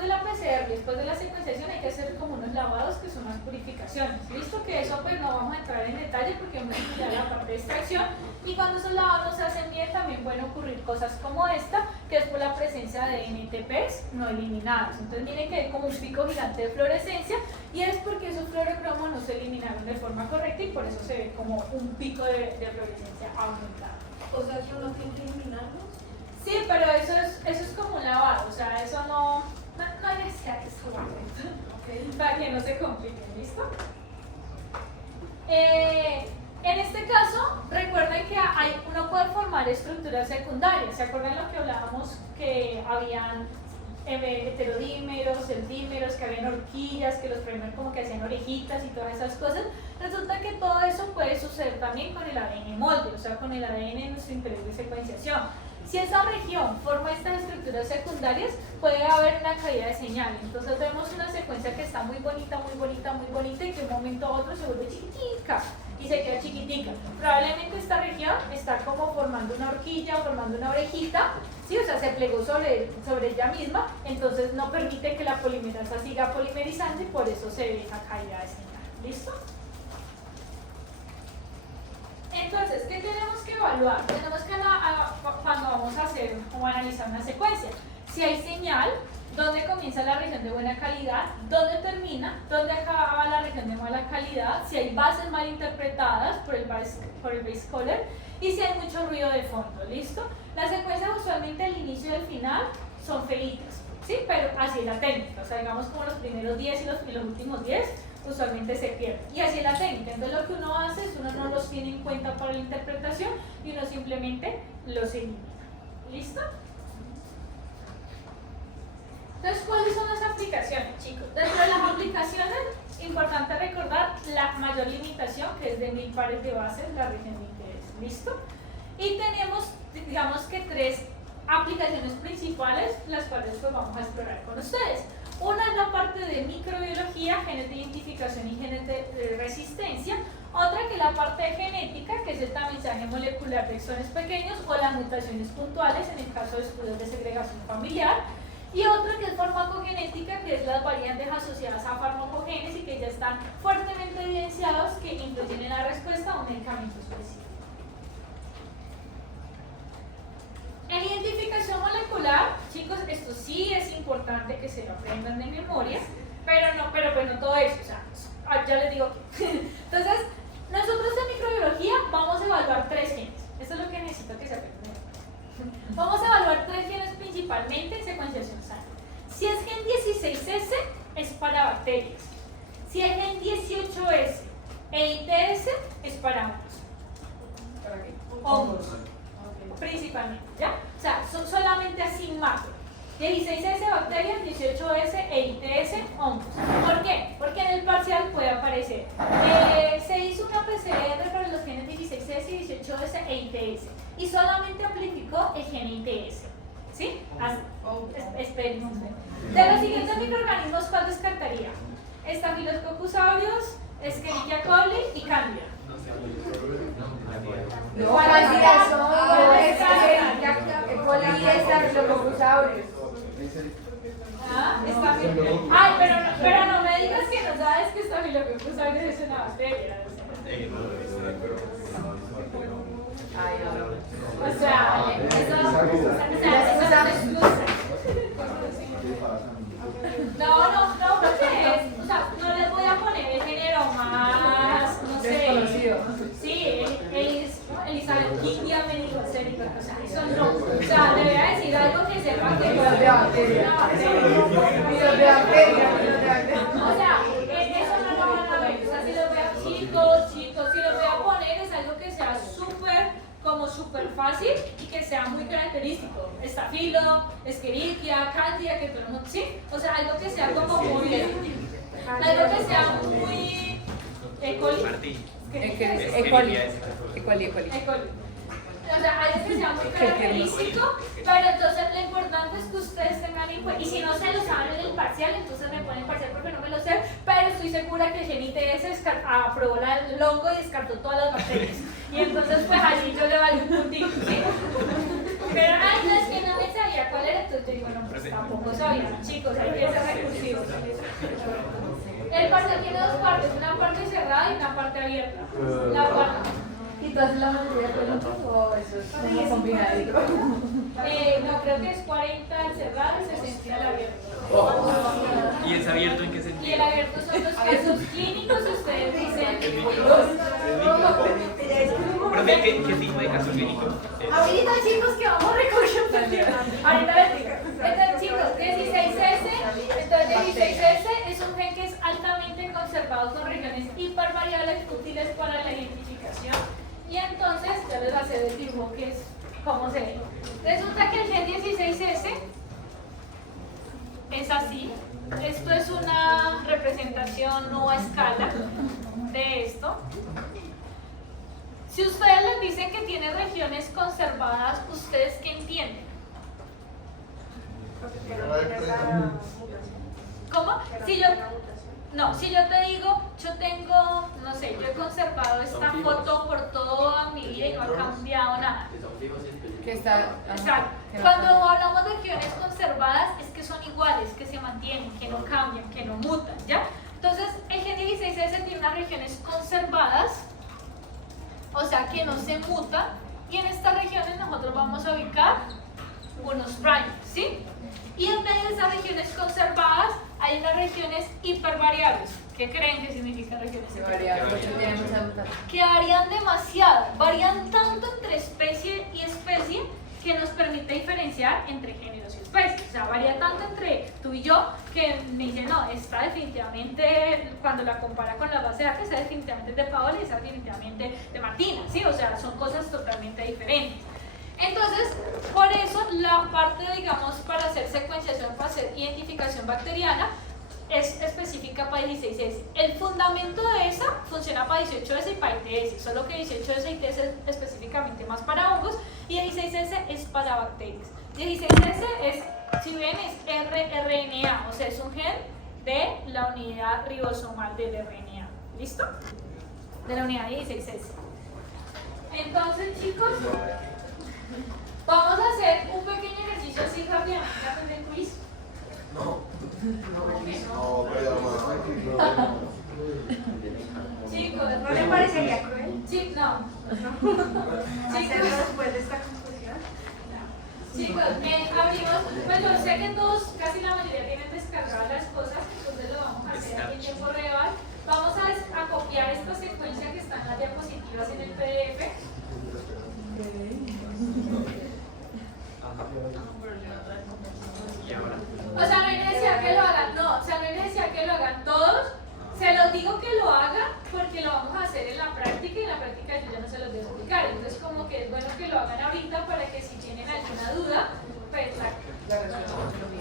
la PCR, después de la secuenciación, hay que hacer como unos lavados que son las purificaciones. Listo, que eso pues no vamos a entrar en detalle porque hemos estudiado la parte de extracción. Y cuando esos lavados no se hacen bien, también pueden ocurrir cosas como esta, que es por la presencia de NTPs no eliminados. Entonces miren que hay como un pico gigante de fluorescencia y es porque esos fluorocromos no se eliminaron de forma correcta y por eso se ve como un pico de fluorescencia aumentado. O sea, que uno tiene que eliminarlos. Sí, pero eso es como un lavado, o sea, eso no hay necesidad que se guarde, para que no se compliquen, ¿listo? En este caso, recuerden que uno puede formar estructuras secundarias, ¿se acuerdan lo que hablábamos? Que habían heterodímeros, eldímeros, que habían horquillas, que los primers como que hacían orejitas y todas esas cosas. Resulta que todo eso puede suceder también con el ADN molde, o sea, con el ADN en nuestro interior de secuenciación. Si esa región forma estas estructuras secundarias, puede haber una caída de señal. Entonces vemos una secuencia que está muy bonita, muy bonita, muy bonita y que de un momento a otro se vuelve chiquitica y se queda chiquitica. Probablemente esta región está como formando una horquilla o formando una orejita, ¿sí? O sea, se plegó sobre ella misma, entonces no permite que la polimerasa siga polimerizando y por eso se ve esa caída de señal. ¿Listo? Entonces, ¿qué tenemos que evaluar? Tenemos que cuando vamos a hacer o analizar una secuencia, si hay señal, dónde comienza la región de buena calidad, dónde termina, dónde acaba la región de mala calidad, si hay bases mal interpretadas por el base caller y si hay mucho ruido de fondo, ¿listo? Las secuencias usualmente al inicio y al final son feitas, ¿sí? Pero así es la técnica, o sea, digamos como los primeros 10 y los últimos 10 usualmente se pierden. Y así es la técnica. Entonces lo que uno hace es uno no los tiene en cuenta para la interpretación y uno simplemente los elimina. ¿Listo? Entonces, ¿cuáles son las aplicaciones, chicos? Dentro de las aplicaciones, importante recordar la mayor limitación, que es de 1000 pares de bases, la región de interés. ¿Listo? Y tenemos, digamos que 3 aplicaciones principales, las cuales pues vamos a explorar con ustedes. Una es la parte de microbiología, genes de identificación y genes de resistencia. Otra que es la parte de genética, que es el tamizaje molecular de exones pequeños o las mutaciones puntuales en el caso de estudios de segregación familiar. Y otra que es farmacogenética, que es las variantes asociadas a farmacogenes y que ya están fuertemente evidenciados que influyen en la respuesta a un medicamento específico. En identificación molecular, chicos, esto sí es importante que se lo aprendan de memoria, pero pues no todo eso, o sea, ya les digo que. Entonces, nosotros en microbiología vamos a evaluar 3 genes. Esto es lo que necesito que se aprendan. Vamos a evaluar 3 genes principalmente en secuenciación sana. Si es gen 16S, es para bacterias. Si es gen 18S e ITS, es para hongos. ¿Para qué? Hongos. Principalmente, ¿ya? O sea, son solamente así macro. 16S bacterias, 18S e ITS hongos. ¿Por qué? Porque en el parcial puede aparecer. Se hizo una PCR para los genes 16S y 18S e ITS y solamente amplificó el gen ITS. ¿Sí? Esperen un segundo. De los siguientes microorganismos, ¿cuál descartaría? Staphylococcus aureus, Escherichia coli y Candida. Ah, está bien. Ay, pero no me digas que no sabes que estafilococcus aureus es una bacteria. O sea, eso no es excusa. No, porque es, o sea, no les voy a poner el género más, no sé. Desconocido. Sí, Elizabeth Quindia meningocética, o sea, eso no. O sea, le voy a decir algo que sepa que Videos de bacterias. Videos de bacterias. o sea, eso no lo van a ver. O sea, si los voy a, chicos, si los voy a poner es algo que sea súper fácil y que sea muy característico. Estafilo, Escherichia, Candida, que todo el mundo, ¿sí? O sea, algo que sea como muy, algo que sea muy E. coli. E. coli. O sea, algo que sea muy característico, pero entonces lo importante es que ustedes tengan en cuenta, y si no se lo saben en el parcial, entonces me ponen parcial porque no me lo sé, pero estoy segura que GNITS aprobó el hongo y descartó todas las bacterias. Y entonces pues allí yo le valgo un puntito, ¿sí? Pero ay, no, es que no me sabía cuál era, entonces yo digo, no, pues tampoco sabía, chicos, hay que ser recursivos. El parcial tiene dos partes, una parte cerrada y una parte abierta. La parte ¿Y tú haces la mayoría de preguntas o eso es como combinadito? no, creo que es 40 el cerrado y 60 el abierto. ¿Y es abierto en qué Y sentido? el abierto son los casos clínicos, ustedes dicen. Profe, ¿qué tipo de caso clínico? Ahorita chicos que vamos a recoger. Ahorita les digo. Entonces chicos, 16S, entonces 16S es un gen que es altamente conservado con regiones hipervariables útiles para la identificación. Y entonces ya les voy a hacer el dibujo que es cómo se ve. Resulta que el gen 16S es así. Esto es una representación no a escala de esto. Si ustedes les dicen que tiene regiones conservadas, ¿ustedes qué entienden? ¿Cómo? Si yo te digo, yo tengo, no sé, yo he conservado esta foto por toda mi vida y no ha cambiado nada. Que está. Exacto. Cuando hablamos de regiones conservadas es que son iguales, que se mantienen, que no cambian, que no mutan, ¿ya? Entonces, el gen 16S tiene unas regiones conservadas, o sea que no se mutan, y en estas regiones nosotros vamos a ubicar unos primers, ¿sí? Y en medio de esas regiones conservadas hay unas regiones hipervariables. ¿Qué creen que significan regiones hipervariables? Que varían demasiado, varían tanto entre especie y especie que nos permite diferenciar entre géneros y especies. O sea, varía tanto entre tú y yo que me dice, no, esta definitivamente, cuando la compara con la base de datos, esta definitivamente es de Paola y esta definitivamente de Martina, ¿sí? O sea, son cosas totalmente diferentes. Entonces, por eso la parte, digamos, para hacer secuenciación, para hacer identificación bacteriana, es específica para 16S. El fundamento de esa funciona para 18S y para ITS, solo que 18S y ITS es específicamente más para hongos y 16S es para bacterias. 16S es, si ven, es rRNA, o sea, es un gen de la unidad ribosomal del RNA. ¿Listo? De la unidad 16S. Entonces, chicos, vamos a hacer un pequeño ejercicio así rápidamente antes del quiz. Chicos, ¿No le parecería cruel? Sí, no. ¿Hacerlo después de esta conclusión? Chicos, abrimos, pues yo sé que todos, casi la mayoría tienen descargadas las cosas, entonces lo vamos a hacer aquí en tiempo real. Vamos a copiar esta secuencia que está en las diapositivas en el PDF. O sea, no hay necesidad que lo hagan, no, o sea, no hay necesidad que lo hagan todos. Se los digo que lo hagan porque lo vamos a hacer en la práctica y en la práctica yo ya no se los voy a explicar. Entonces, como que es bueno que lo hagan ahorita para que si tienen alguna duda, pues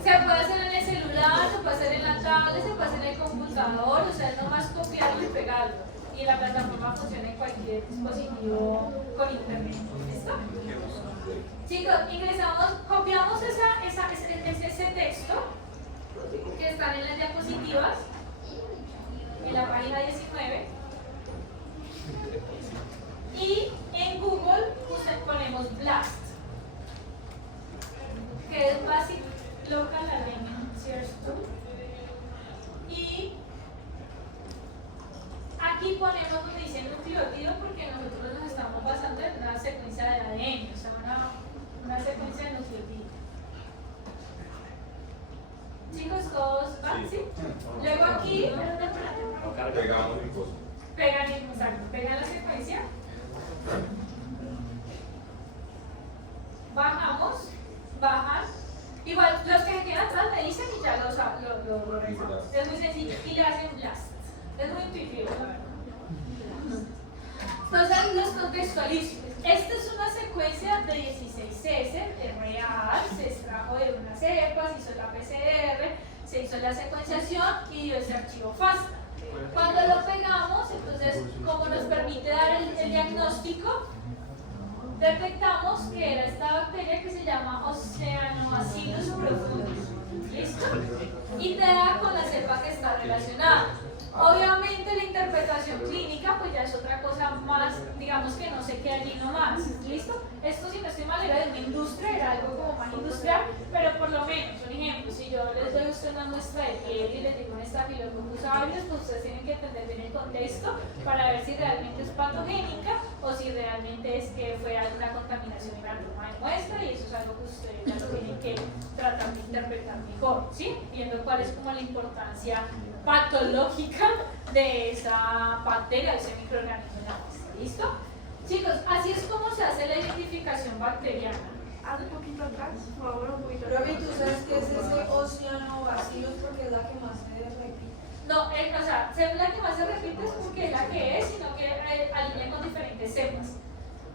se puede hacer en el celular, se puede hacer en la tablet, se puede hacer en el computador, o sea, es nomás copiarlo y pegarlo. Y la plataforma funciona en cualquier dispositivo con internet. ¿Listo? Chicos, ingresamos, copiamos ese texto que están en las diapositivas, en la página 19, y en Google ponemos BLAST, que es Basic Local Array tenemos donde dice nucleótido porque nosotros nos estamos basando en una secuencia de ADN, o sea, una secuencia de nucleótido. Chicos, ¿todos van? ¿Sí? Luego aquí, Pegamos y cosas. pegan la secuencia. Bajamos, bajan. Igual, los que se quedan atrás me dicen y ya lo revisamos. Es muy sencillo. Y le hacen blast. Es muy intuitivo, la verdad. Entonces, los contextualizo. Esta es una secuencia de 16S, es real, se extrajo de una cepa, se hizo la PCR, se hizo la secuenciación y dio ese archivo FASTA. Cuando lo pegamos, entonces, como nos permite dar el diagnóstico, detectamos que era esta bacteria que se llama Oceanobacillus profundus. ¿Listo? Y te da con la cepa que está relacionada. Obviamente la interpretación clínica pues ya es otra cosa más, digamos que no se queda allí nomás, ¿listo? Esto si no estoy mal era de una industria, era algo como más industrial, pero por lo menos, un ejemplo, si yo les doy a ustedes una muestra de piel y les digo un Staphylococcus aureus, pues ustedes tienen que entender bien el contexto para ver si realmente es patogénica o si realmente es que fue alguna contaminación en la toma de muestra, y eso es algo que ustedes ya lo tienen que tratar de interpretar mejor, ¿sí? Viendo cuál es como la importancia patológica de esa bacteria, de ese microorganismo en la muestra. ¿Listo? Chicos, así es como se hace la identificación bacteriana. Haz un poquito atrás, por favor, un poquito Pero atrás. ¿y tú sabes qué es ese Oceanobacillus? Porque es la que más se repite. No, o sea, según la que más se repite es porque es la que es, sino que alinea con diferentes cepas.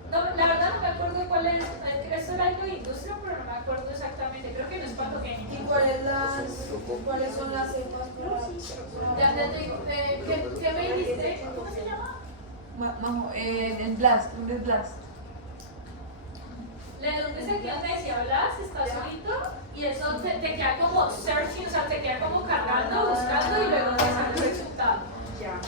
No, la verdad no me acuerdo de cuál es, esto era algo de industria, pero no me acuerdo exactamente, creo que no es patogénico. ¿Y cuáles son las cepas para...? Ya te digo, ¿qué me dijiste? ¿Cómo se llama? Majo, el blast, un blast. Le donde se queda, te decía, Blas, está solito y eso te queda como searching, o sea, te queda como cargando, buscando y luego te sale el resultado.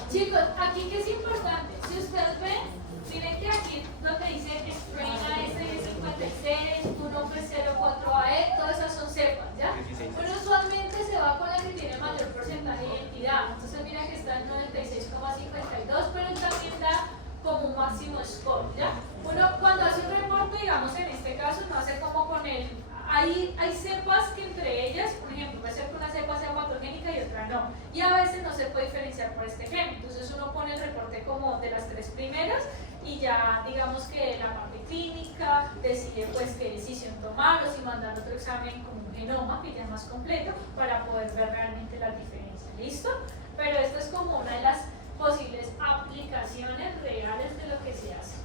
Chicos, aquí que es importante, si ustedes ven, miren que aquí donde dice strain AS56, 1P04AE, todas esas son cepas, ¿ya? Pero usualmente se va con la que tiene mayor porcentaje de identidad. Entonces mira que está en 96,52, pero también da como un máximo score, ¿ya? Uno cuando hace un reporte, digamos en este caso, no hace como con el... Hay cepas que entre ellas, por ejemplo, puede ser que una cepa sea patogénica y otra no. Y a veces no se puede diferenciar por este gen. Entonces uno pone el reporte como de las tres primeras y ya digamos que la parte clínica decide pues qué decisión tomar o si mandar otro examen como un genoma que ya es más completo para poder ver realmente las diferencias. ¿Listo? Pero esto es como una de las posibles aplicaciones reales de lo que se hace.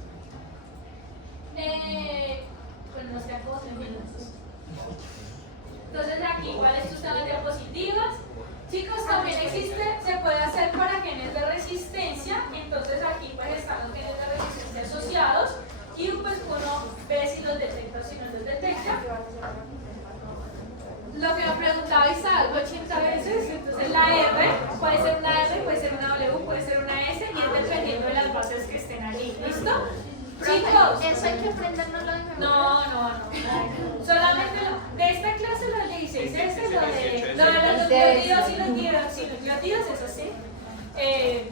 Pues nos quedan como 3 minutos. Entonces aquí igual estos están las diapositivas. Chicos, también existe, se puede hacer para genes de resistencia. Entonces aquí pues están los genes de resistencia asociados y pues uno ve si los detecta o si no los detecta. Lo que me preguntabais algo 80 veces, entonces la R puede ser una R, puede ser una W, puede ser una S y es dependiendo de las bases que estén allí. ¿Listo? Chicos, Eso hay que aprendérnoslo de memoria. no. Solamente de esta clase los 16S, lo de los nucleótidos y los diroxinucleótidos, eso sí.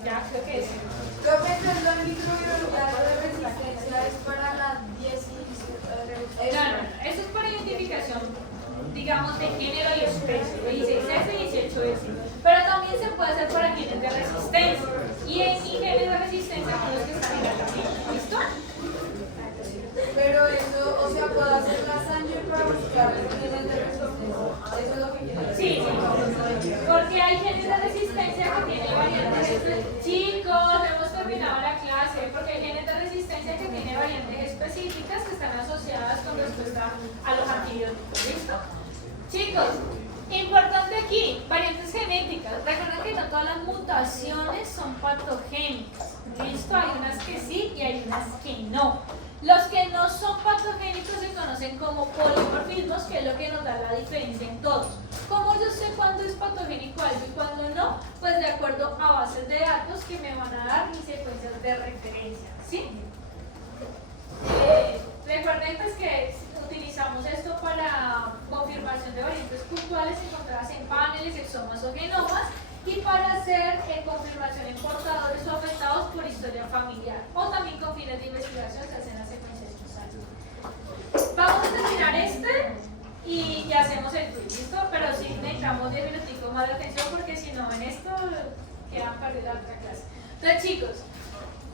Ya creo que sí. Yo pensé en la microbiología de resistencia es para las 10 No, eso es para identificación, digamos, de género y especie, 16S y 18S. Pero también se puede hacer para genes de resistencia. Y en genes de resistencia son los que están en la tabla. ¿Listo? Pero eso, o sea, puedo hacer la sangre para buscar genes de resistencia. Eso es lo que quiero decir. Sí, porque hay genes de resistencia que tienen variantes. Chicos, hemos terminado la clase, porque hay genes de resistencia que tienen variantes específicas que están asociadas con respuesta a los antibióticos. ¿Listo? Chicos, importante aquí, variantes genéticas. Recuerden que no todas las mutaciones son patogénicas. ¿Listo? Hay unas que sí y hay unas que no. Los que no son patogénicos se conocen como polimorfismos, que es lo que nos da la diferencia en todos. ¿Cómo yo sé cuándo es patogénico algo y cuándo no? Pues de acuerdo a bases de datos que me van a dar mis secuencias de referencia, ¿sí? Recuerden pues que utilizamos esto para confirmación de variantes puntuales encontradas en paneles, exomas o genomas y para hacer confirmación en portadores o afectados por historias historia familiar o también con fines de investigación se hacen las secuenciaciones. Vamos a terminar y hacemos el quiz, ¿listo? Pero sí necesitamos 10 minuticos más de atención porque si no en esto quedan perdidas la otra clase. Entonces chicos,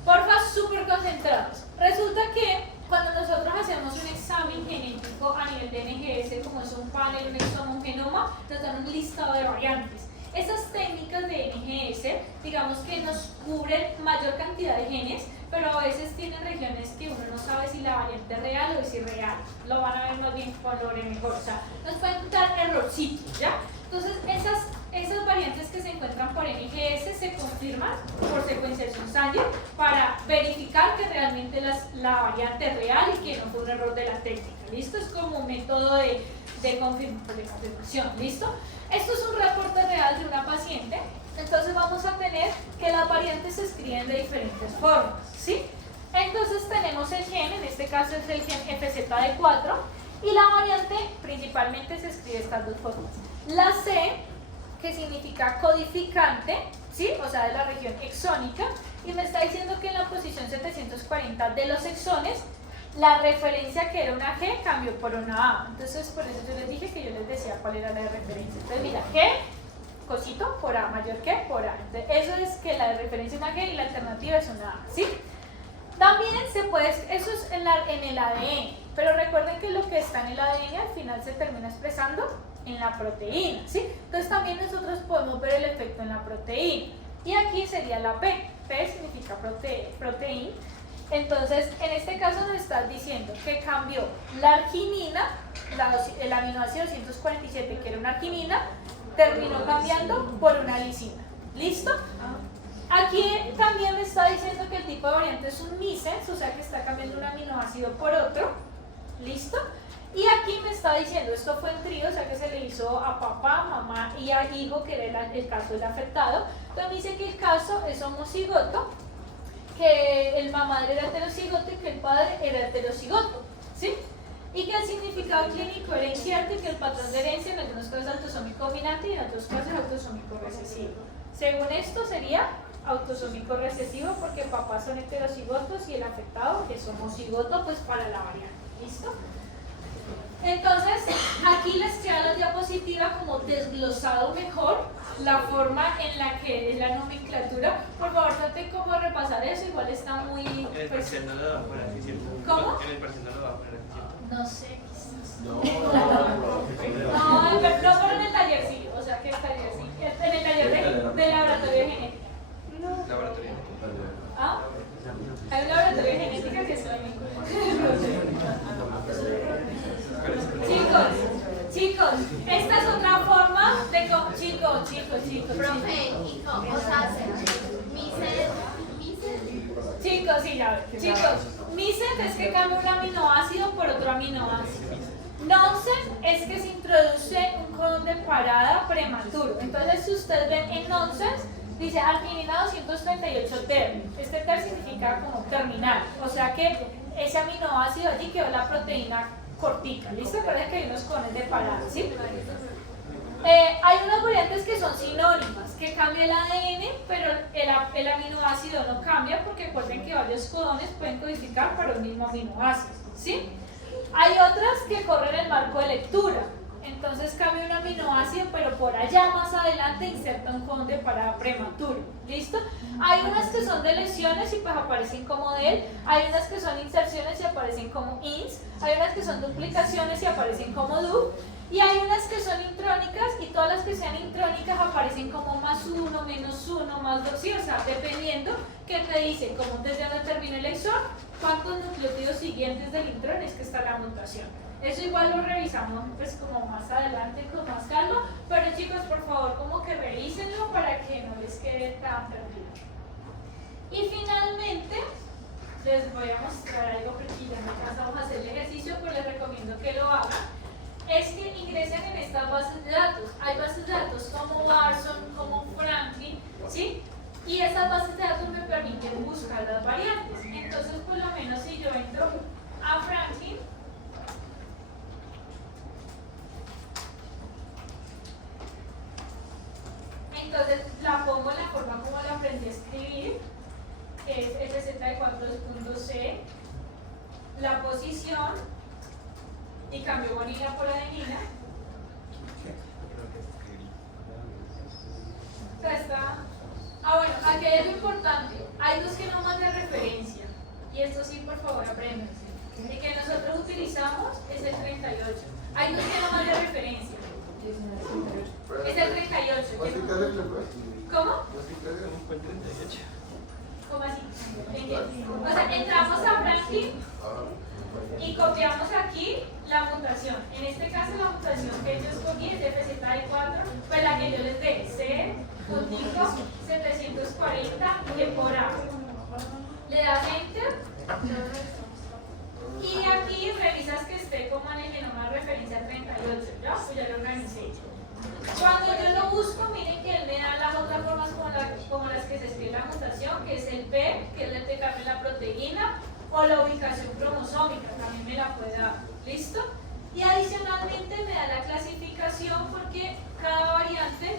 porfa súper concentrados. Resulta que cuando nosotros hacemos un examen genético a nivel de NGS, como es un panel, un exoma, un genoma, nos dan un listado de variantes. Esas técnicas de NGS, digamos que nos cubren mayor cantidad de genes, pero a veces tienen regiones que uno no sabe si la variante es real o es irreal. Lo van a ver más bien con lo mejor, o sea, nos pueden dar errorcitos, ¿ya? Entonces, esas variantes que se encuentran por NGS se confirman por secuenciación Sanger para verificar que realmente la variante es real y que no fue un error de la técnica, ¿listo? Es como un método de confirmación, ¿listo? Esto es un reporte real de una paciente, entonces vamos a tener que las variantes se escriben de diferentes formas, ¿sí? Entonces tenemos el gen, en este caso es el gen FZD4, y la variante principalmente se escribe de estas dos formas. La C, que significa codificante, ¿sí? O sea, de la región exónica, y me está diciendo que en la posición 740 de los exones, la referencia que era una G cambió por una A. Entonces, por eso yo les dije que yo les decía cuál era la referencia. Entonces, mira, G, cosito, por A, mayor que por A. Entonces, eso es que la referencia es una G y la alternativa es una A, ¿sí? También se puede, eso es en el ADN, pero recuerden que lo que está en el ADN al final se termina expresando en la proteína, ¿sí? Entonces también nosotros podemos ver el efecto en la proteína. Y aquí sería la P. P significa proteína. Entonces, en este caso nos estás diciendo que cambió la arginina, el aminoácido 247, que era una arginina, terminó cambiando por una lisina. ¿Listo? Aquí también me está diciendo que el tipo de variante es un missense, o sea que está cambiando un aminoácido por otro. ¿Listo? Y aquí me está diciendo, esto fue en trío, o sea que se le hizo a papá, mamá y a hijo, que era el caso del afectado. Entonces me dice que el caso es homocigoto, que el madre era heterocigoto y que el padre era heterocigoto, ¿sí? Y que el significado clínico era incierto y que el patrón de herencia en algunos casos es autosómico dominante y en otros casos autosómico recesivo. Según esto sería autosómico recesivo porque papás son heterocigotos y el afectado es homocigoto pues para la variante, ¿listo? Entonces, aquí les queda la diapositiva como desglosado mejor la forma en la que es la nomenclatura. Por favor, traten como repasar eso, igual está muy... En el parcial no lo va a poner aquí, ¿cierto? ¿Cómo? En el parcial no lo va a poner aquí, ¿cierto? No sé, quizás. No, No, pero en el taller sí, o sea que el taller sí. En el taller de laboratorio de genética. Laboratorio. ¿Ah? Hay un laboratorio de genética que soy mi Chicos, esta es otra forma de... Chicos. Profe, ¿y cómo se hace? Chicos, sí, ya ven. Chicos, missense es que cambia un aminoácido por otro aminoácido. Nonsense es que se introduce un codón de parada prematuro. Entonces, si ustedes ven en nonsense, dice arginina 238 ter. Este ter significa como terminal. O sea que ese aminoácido allí quedó la proteína cortica. ¿Listo? Recuerden que hay unos codones de parada, ¿sí? Hay unas variantes que son sinónimas, que cambia el ADN, pero el aminoácido no cambia porque recuerden que varios codones pueden codificar para un mismo aminoácido, ¿sí? Hay otras que corren el marco de lectura, entonces cambia un aminoácido, pero por allá más adelante inserta un codón de parada prematuro, ¿listo? Hay unas que son de lesiones y pues aparecen como del, hay unas que son inserciones y aparecen como ins, hay unas que son duplicaciones y aparecen como du, y hay unas que son intrónicas y todas las que sean intrónicas aparecen como +1, -1, +2, sí, o sea, dependiendo que te dice, como desde donde termina el exón, cuántos nucleótidos siguientes del intrón es que está la mutación. Eso igual lo revisamos pues como más adelante con más calma, pero chicos, por favor, como que revísenlo para que no les quede tan perdido. Y finalmente, les voy a mostrar algo porque ya no alcanzamos a hacer el ejercicio, pues les recomiendo que lo hagan. Es que ingresen en estas bases de datos. Hay bases de datos como Watson, como Franklin, ¿sí? Y esas bases de datos me permiten buscar las variantes. Entonces, por lo menos si yo entro a Franklin, entonces la pongo en la forma como la aprendí a escribir, que es FZ de 4.2C, la posición, y cambio guanina por adenina. O sea, está... bueno, aquí hay algo importante. Hay dos genomas de referencia. Y esto sí, por favor, aprendan. El que nosotros utilizamos es el 38. Hay dos genomas de referencia. Es el 38. ¿Cómo? ¿Cómo así? O sea, entramos a Franklin y copiamos aquí la mutación. En este caso la mutación que yo escogí es de FZ4, pues la que yo les dé, C, puntico, 740, que por A. Le das Enter y aquí revisas que esté como en el genoma de referencia 38, ¿ya? Pues ya lo organicé. Cuando yo lo busco, miren que él me da las otras formas como las que se escribe la mutación, que es el P, que es el que cambia la proteína, o la ubicación cromosómica, también me la puede dar. ¿Listo? Y adicionalmente me da la clasificación porque cada variante,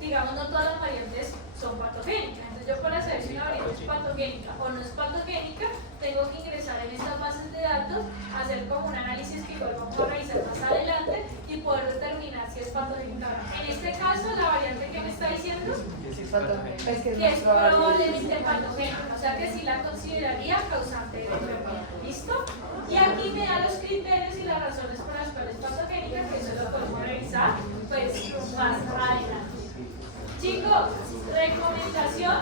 digamos, no todas las variantes son patogénicas. Entonces yo para saber si una variante es patogénica o no es patogénica, tengo que ingresar en estas bases de datos, hacer como un análisis que igual vamos a revisar más adelante y poder determinar si es patogénica. En este caso, la variante que me está diciendo que es probablemente patogénica, o sea que sí la consideraría causante de enfermedad. ¿Listo? Y aquí me da los criterios y las razones por las cuales es patogénica, que eso lo podemos revisar pues más adelante. Chicos, recomendación,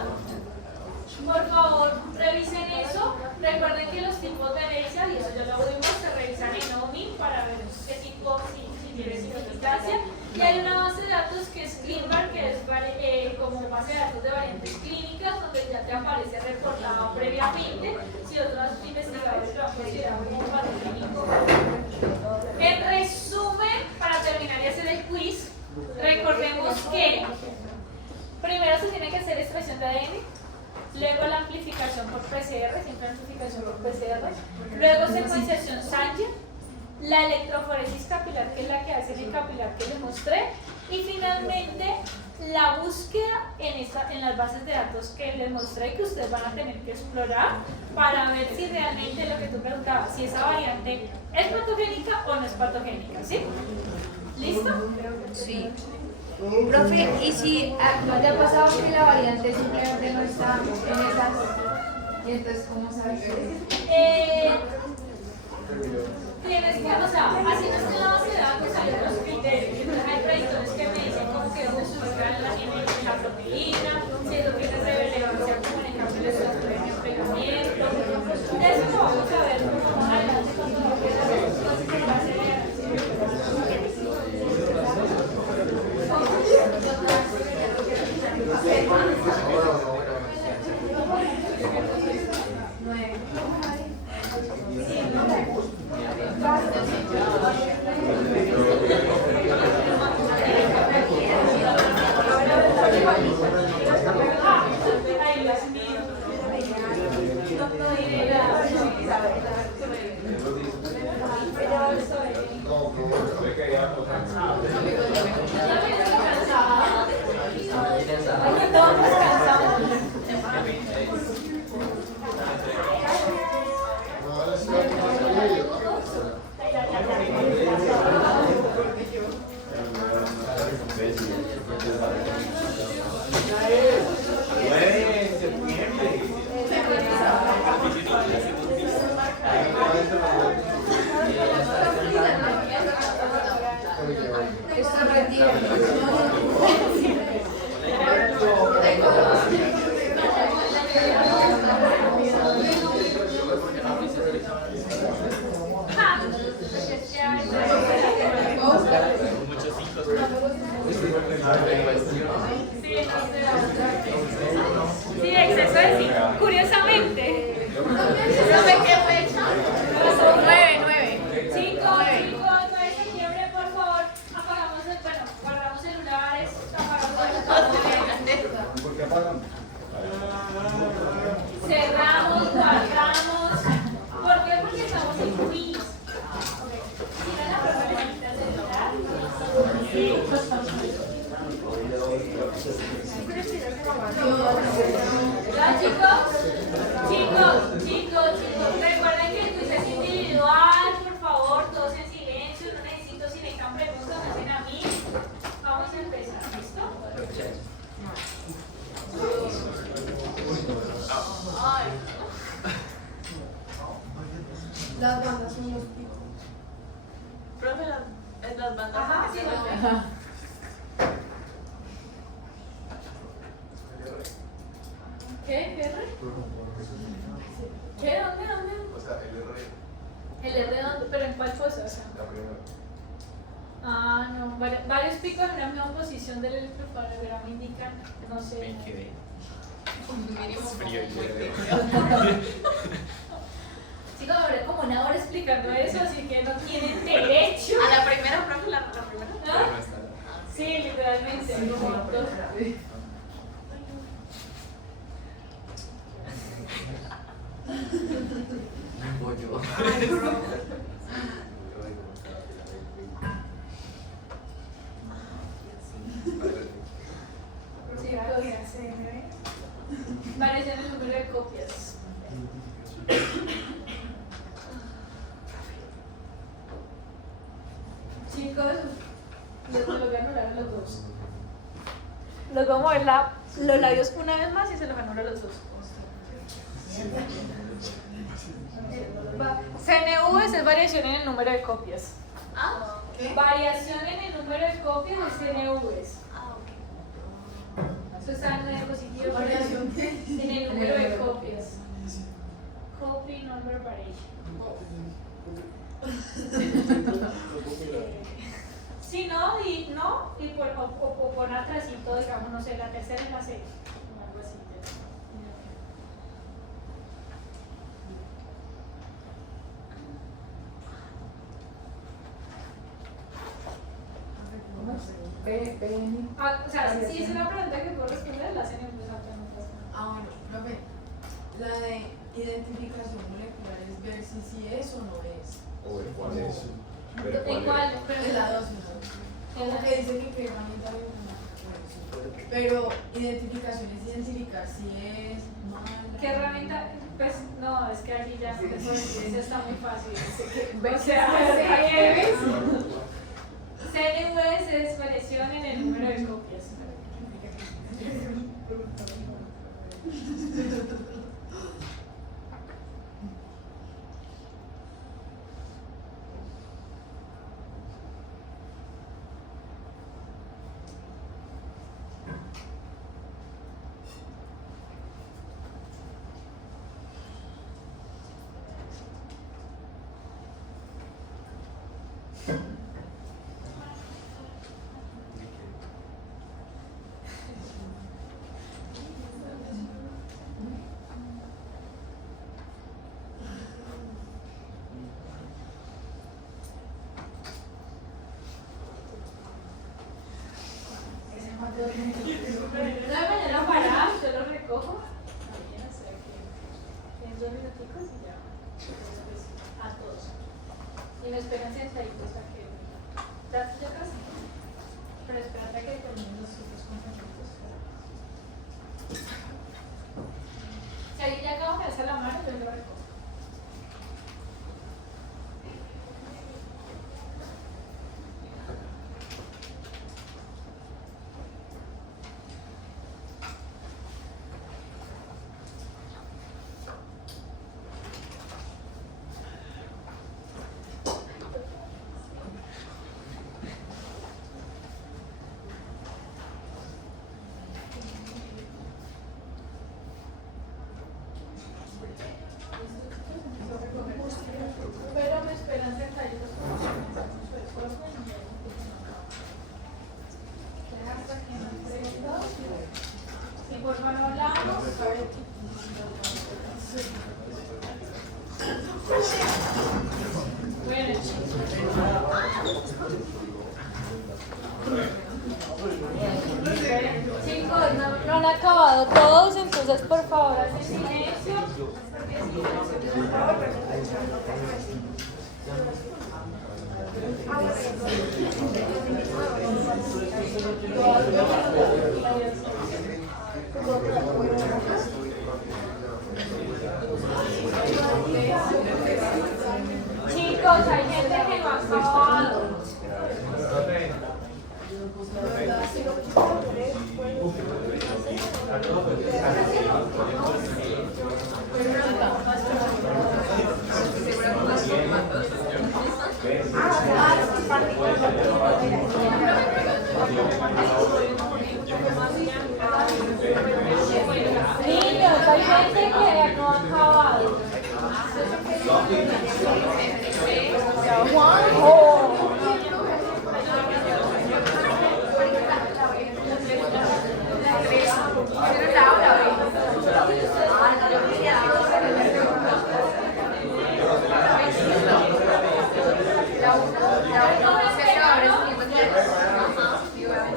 por favor revisen eso. Recuerden que los tipos de herencia, y eso ya lo vimos, se revisan en OMI para ver qué tipo, si tiene significancia. Y hay una base de datos que es ClinVar, que es como base de datos de variantes clínicas, donde ya te aparece reportado previamente si otros investigadores lo han considerado como patogénico. En resumen, para terminar y hacer el quiz, recordemos que primero se tiene que hacer extracción de ADN, luego la amplificación por PCR, siempre amplificación por PCR, luego secuenciación Sanger, la electroforesis capilar, que es la que hace en el capilar que les mostré, y finalmente la búsqueda en las bases de datos que les mostré y que ustedes van a tener que explorar para ver si realmente lo que tú preguntabas, si esa variante es patogénica o no es patogénica, ¿sí? ¿Listo? Sí. Profe, ¿y si no te ha pasado que la variante simplemente no está en esas? Y entonces, ¿cómo sabes que tienes que, o sea, así no está en la base de datos, hay otros criterios. Entonces hay predictores que me dicen como que dónde se ubica en la proteína, si es lo que es de relevancia, como en el caso del estudio de pegamiento. De eso lo vamos a ver más adelante cuando lo veamos. Entonces, en base de ay, Dios mío. No diré nada. chicos, recuerden que el quiz es individual, por favor, todos en silencio, no necesito si necesitan preguntas, me hacen a mí. Vamos a empezar, ¿listo? Ay. Las bandas son los picos. Profe, las bandas. Ajá, sí, Ajá. ¿Qué? ¿R? ¿Qué? ¿Dónde? O sea, el ¿El R dónde? ¿Pero en cuál cosa? O sea, la primera. ah, no, varios picos en la misma posición del electrocardiograma indican, no sé. Me quedé. Mínimo Frío y verde. Chicos, me hablé como una hora explicando eso, así que no tienen derecho. A la primera, profe, la primera. Pero no está. Sí, literalmente. Como dos. Pollo. Variación en el número de copias. Chicos, les voy a anular los dos. Los vamos a mover los labios una vez más y se los anula los dos. CNV es variación en el número de copias. Ah, ¿Qué? Variación en el número de copias es CNV. ah, ok. Eso está en la diapositiva. ¿Variación qué? En el número de copias. Copy number variation. Si no, y pon atrásito, digamos, no sé, la tercera y la sexta. O algo así. O sea, si es una pregunta que puedo responder, la hacen en voz alta, no pasa nada. Ah, bueno, profe, la de identificación molecular es ver si sí es o no es. O el cuál es. ¿En cuál? En la 2, como que dice que qué herramienta de pero identificación es identificar si es mala. ¿Qué herramienta? Pues no, es que aquí ya eso está muy fácil. O sea, CNV es variación en el número de copias. No, mañana paramos, yo lo recojo. En 2 minuticos y ya. A todos. Y me esperan sentaditos a que. Ya casi. Pero espérate a que terminen los otros compañeros. Si alguien ya acaba de hacer la mano, yo lo recojo. Pero me esperan sentaditos como si me sacan su cuerpo y ya hasta que no prendo. Si por favor no hablamos. Bueno, chicos, no han acabado todos, entonces por favor hacen silencio. Porque si no, Chicos, hay gente que no ha acabado. Niños, hay gente que no ha acabado. Juan.